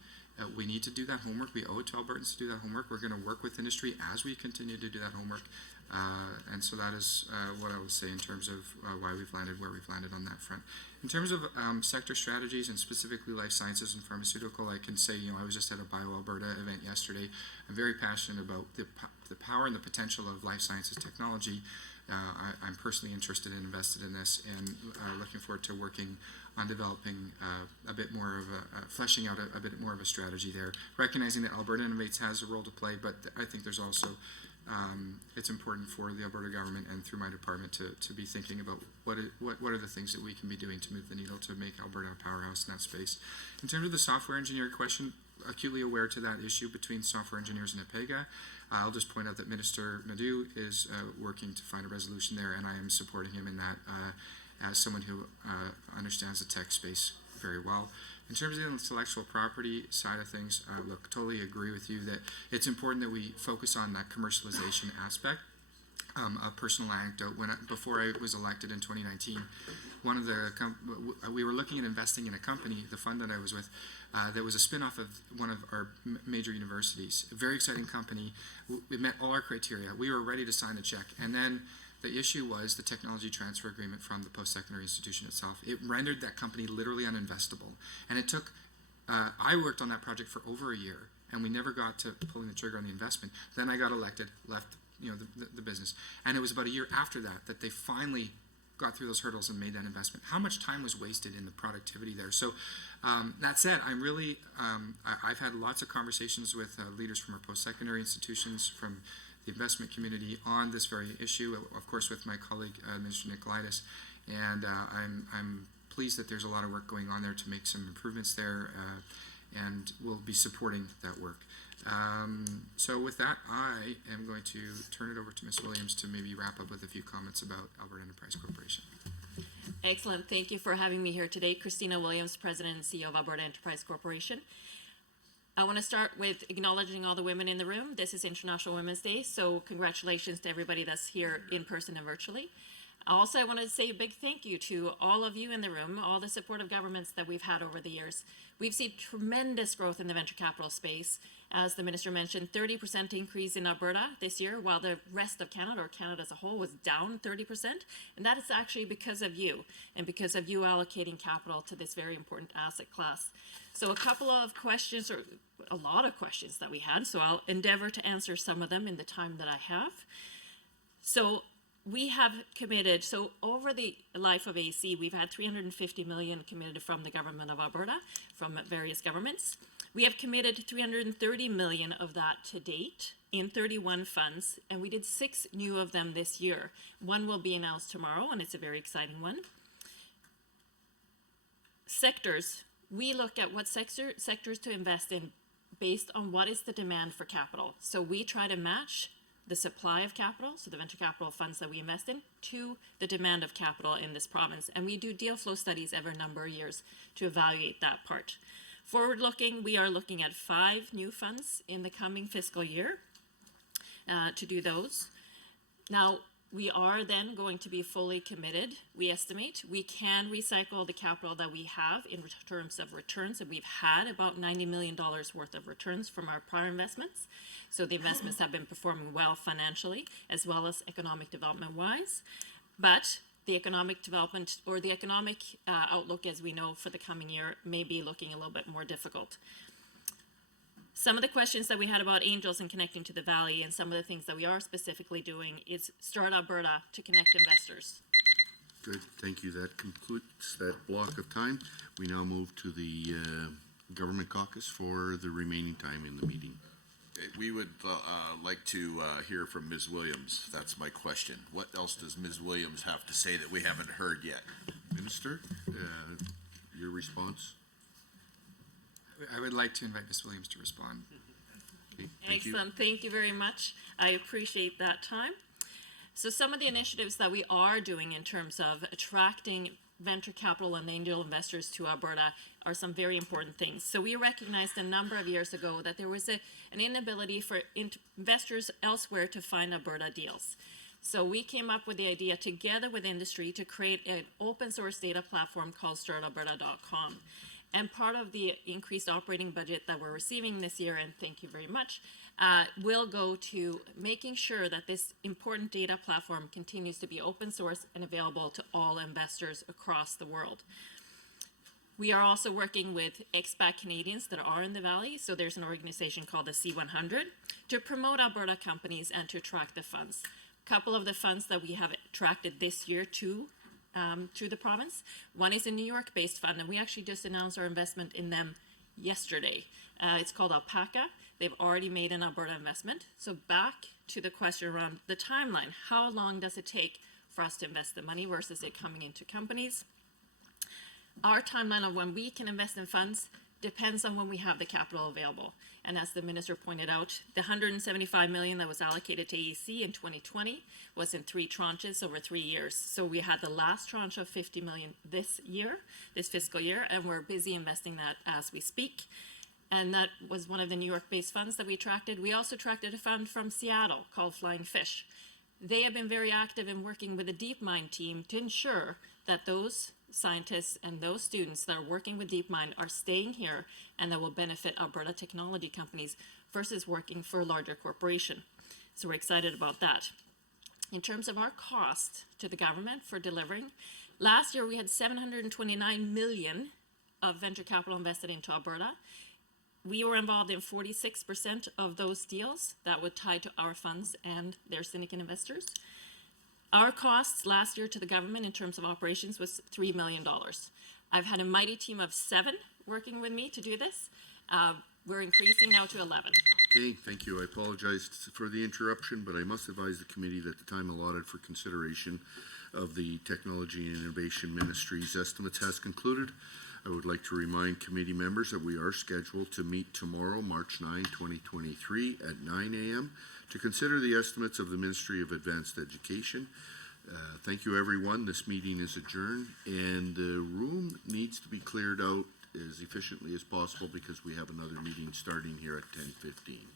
We need to do that homework. We owe it to Albertans to do that homework. We're going to work with industry as we continue to do that homework. And so that is what I would say in terms of why we've landed where we've landed on that front. In terms of sector strategies and specifically life sciences and pharmaceutical, I can say, I was just at a BioAlberta event yesterday. I'm very passionate about the power and the potential of life sciences technology. I'm personally interested and invested in this, and looking forward to working on developing a bit more of fleshing out a bit more of a strategy there, recognizing that Alberta Innovates has a role to play, but I think there's also it's important for the Alberta government and through my department to be thinking about what are the things that we can be doing to move the needle to make Alberta a powerhouse in that space. In terms of the software engineer question, acutely aware to that issue between software engineers and APEGA. I'll just point out that Minister Nadeau is working to find a resolution there, and I am supporting him in that as someone who understands the tech space very well. In terms of the intellectual property side of things, look, totally agree with you that it's important that we focus on that commercialization aspect. A personal anecdote, before I was elected in 2019, we were looking at investing in a company, the fund that I was with, that was a spin-off of one of our major universities. A very exciting company. It met all our criteria. We were ready to sign the check. And then the issue was the technology transfer agreement from the post-secondary institution itself. It rendered that company literally uninvestable. And it took, I worked on that project for over a year, and we never got to pulling the trigger on the investment. Then I got elected, left the business. And it was about a year after that they finally got through those hurdles and made that investment. How much time was wasted in the productivity there? So that said, I'm really, I've had lots of conversations with leaders from our post-secondary institutions, from the investment community on this very issue, of course with my colleague, Minister Nicolaitis, and I'm pleased that there's a lot of work going on there to make some improvements there, and we'll be supporting that work. So with that, I am going to turn it over to Ms. Williams to maybe wrap up with a few comments about Alberta Enterprise Corporation. Excellent. Thank you for having me here today. Christina Williams, President and CEO of Alberta Enterprise Corporation. I want to start with acknowledging all the women in the room. This is International Women's Day, so congratulations to everybody that's here in person and virtually. Also, I want to say a big thank you to all of you in the room, all the supportive governments that we've had over the years. We've seen tremendous growth in the venture capital space. As the minister mentioned, 30% increase in Alberta this year, while the rest of Canada, or Canada as a whole, was down 30%. And that is actually because of you, and because of you allocating capital to this very important asset class. So a couple of questions, or a lot of questions that we had, so I'll endeavor to answer some of them in the time that I have. So we have committed, so over the life of AC, we've had $350 million committed from the government of Alberta, from various governments. We have committed $330 million of that to date in 31 funds, and we did 6 new of them this year. One will be announced tomorrow, and it's a very exciting one. Sectors, we look at what sectors to invest in based on what is the demand for capital. So we try to match the supply of capital, so the venture capital funds that we invest in, to the demand of capital in this province. And we do deal flow studies every number of years to evaluate that part. Forward looking, we are looking at 5 new funds in the coming fiscal year to do those. Now, we are then going to be fully committed. We estimate we can recycle the capital that we have in terms of returns, and we've had about $90 million worth of returns from our prior investments. So the investments have been performing well financially, as well as economic development wise. But the economic development, or the economic outlook, as we know, for the coming year may be looking a little bit more difficult. Some of the questions that we had about angels and connecting to the valley, and some of the things that we are specifically doing, is Start Alberta to connect investors. Good, thank you. That concludes that block of time. We now move to the government caucus for the remaining time in the meeting. We would like to hear from Ms. Williams. That's my question. What else does Ms. Williams have to say that we haven't heard yet? Minister, your response? I would like to invite Ms. Williams to respond. Okay, thank you. Excellent. Thank you very much. I appreciate that time. So some of the initiatives that we are doing in terms of attracting venture capital and angel investors to Alberta are some very important things. So we recognized a number of years ago that there was an inability for investors elsewhere to find Alberta deals. So we came up with the idea together with industry to create an open source data platform called startalberta.com. And part of the increased operating budget that we're receiving this year, and thank you very much, will go to making sure that this important data platform continues to be open source and available to all investors across the world. We are also working with expat Canadians that are in the Valley, so there's an organization called the C100 to promote Alberta companies and to attract the funds. A couple of the funds that we have attracted this year to the province. One is a New York-based fund, and we actually just announced our investment in them yesterday. It's called Alpaca. They've already made an Alberta investment. So back to the question around the timeline. How long does it take for us to invest the money versus it coming into companies? Our timeline of when we can invest in funds depends on when we have the capital available. And as the minister pointed out, the 175 million that was allocated to AEC in 2020 was in 3 tranches over 3 years. So we had the last tranche of 50 million this year, this fiscal year, and we're busy investing that as we speak. And that was one of the New York-based funds that we attracted. We also attracted a fund from Seattle called Flying Fish. They have been very active in working with the DeepMind team to ensure that those scientists and those students that are working with DeepMind are staying here and that will benefit Alberta technology companies versus working for a larger corporation. So we're excited about that. In terms of our cost to the government for delivering, last year we had 729 million of venture capital invested into Alberta. We were involved in 46% of those deals that were tied to our funds and their syndicate investors. Our costs last year to the government in terms of operations was $3 million. I've had a mighty team of 7 working with me to do this. We're increasing now to 11. Okay, thank you. I apologize for the interruption, but I must advise the committee that the time allotted for consideration of the Technology and Innovation Ministry's estimates has concluded. I would like to remind committee members that we are scheduled to meet tomorrow, March 9, 2023 at 9 a.m. to consider the estimates of the Ministry of Advanced Education. Thank you, everyone. This meeting is adjourned, and the room needs to be cleared out as efficiently as possible because we have another meeting starting here at 10:15.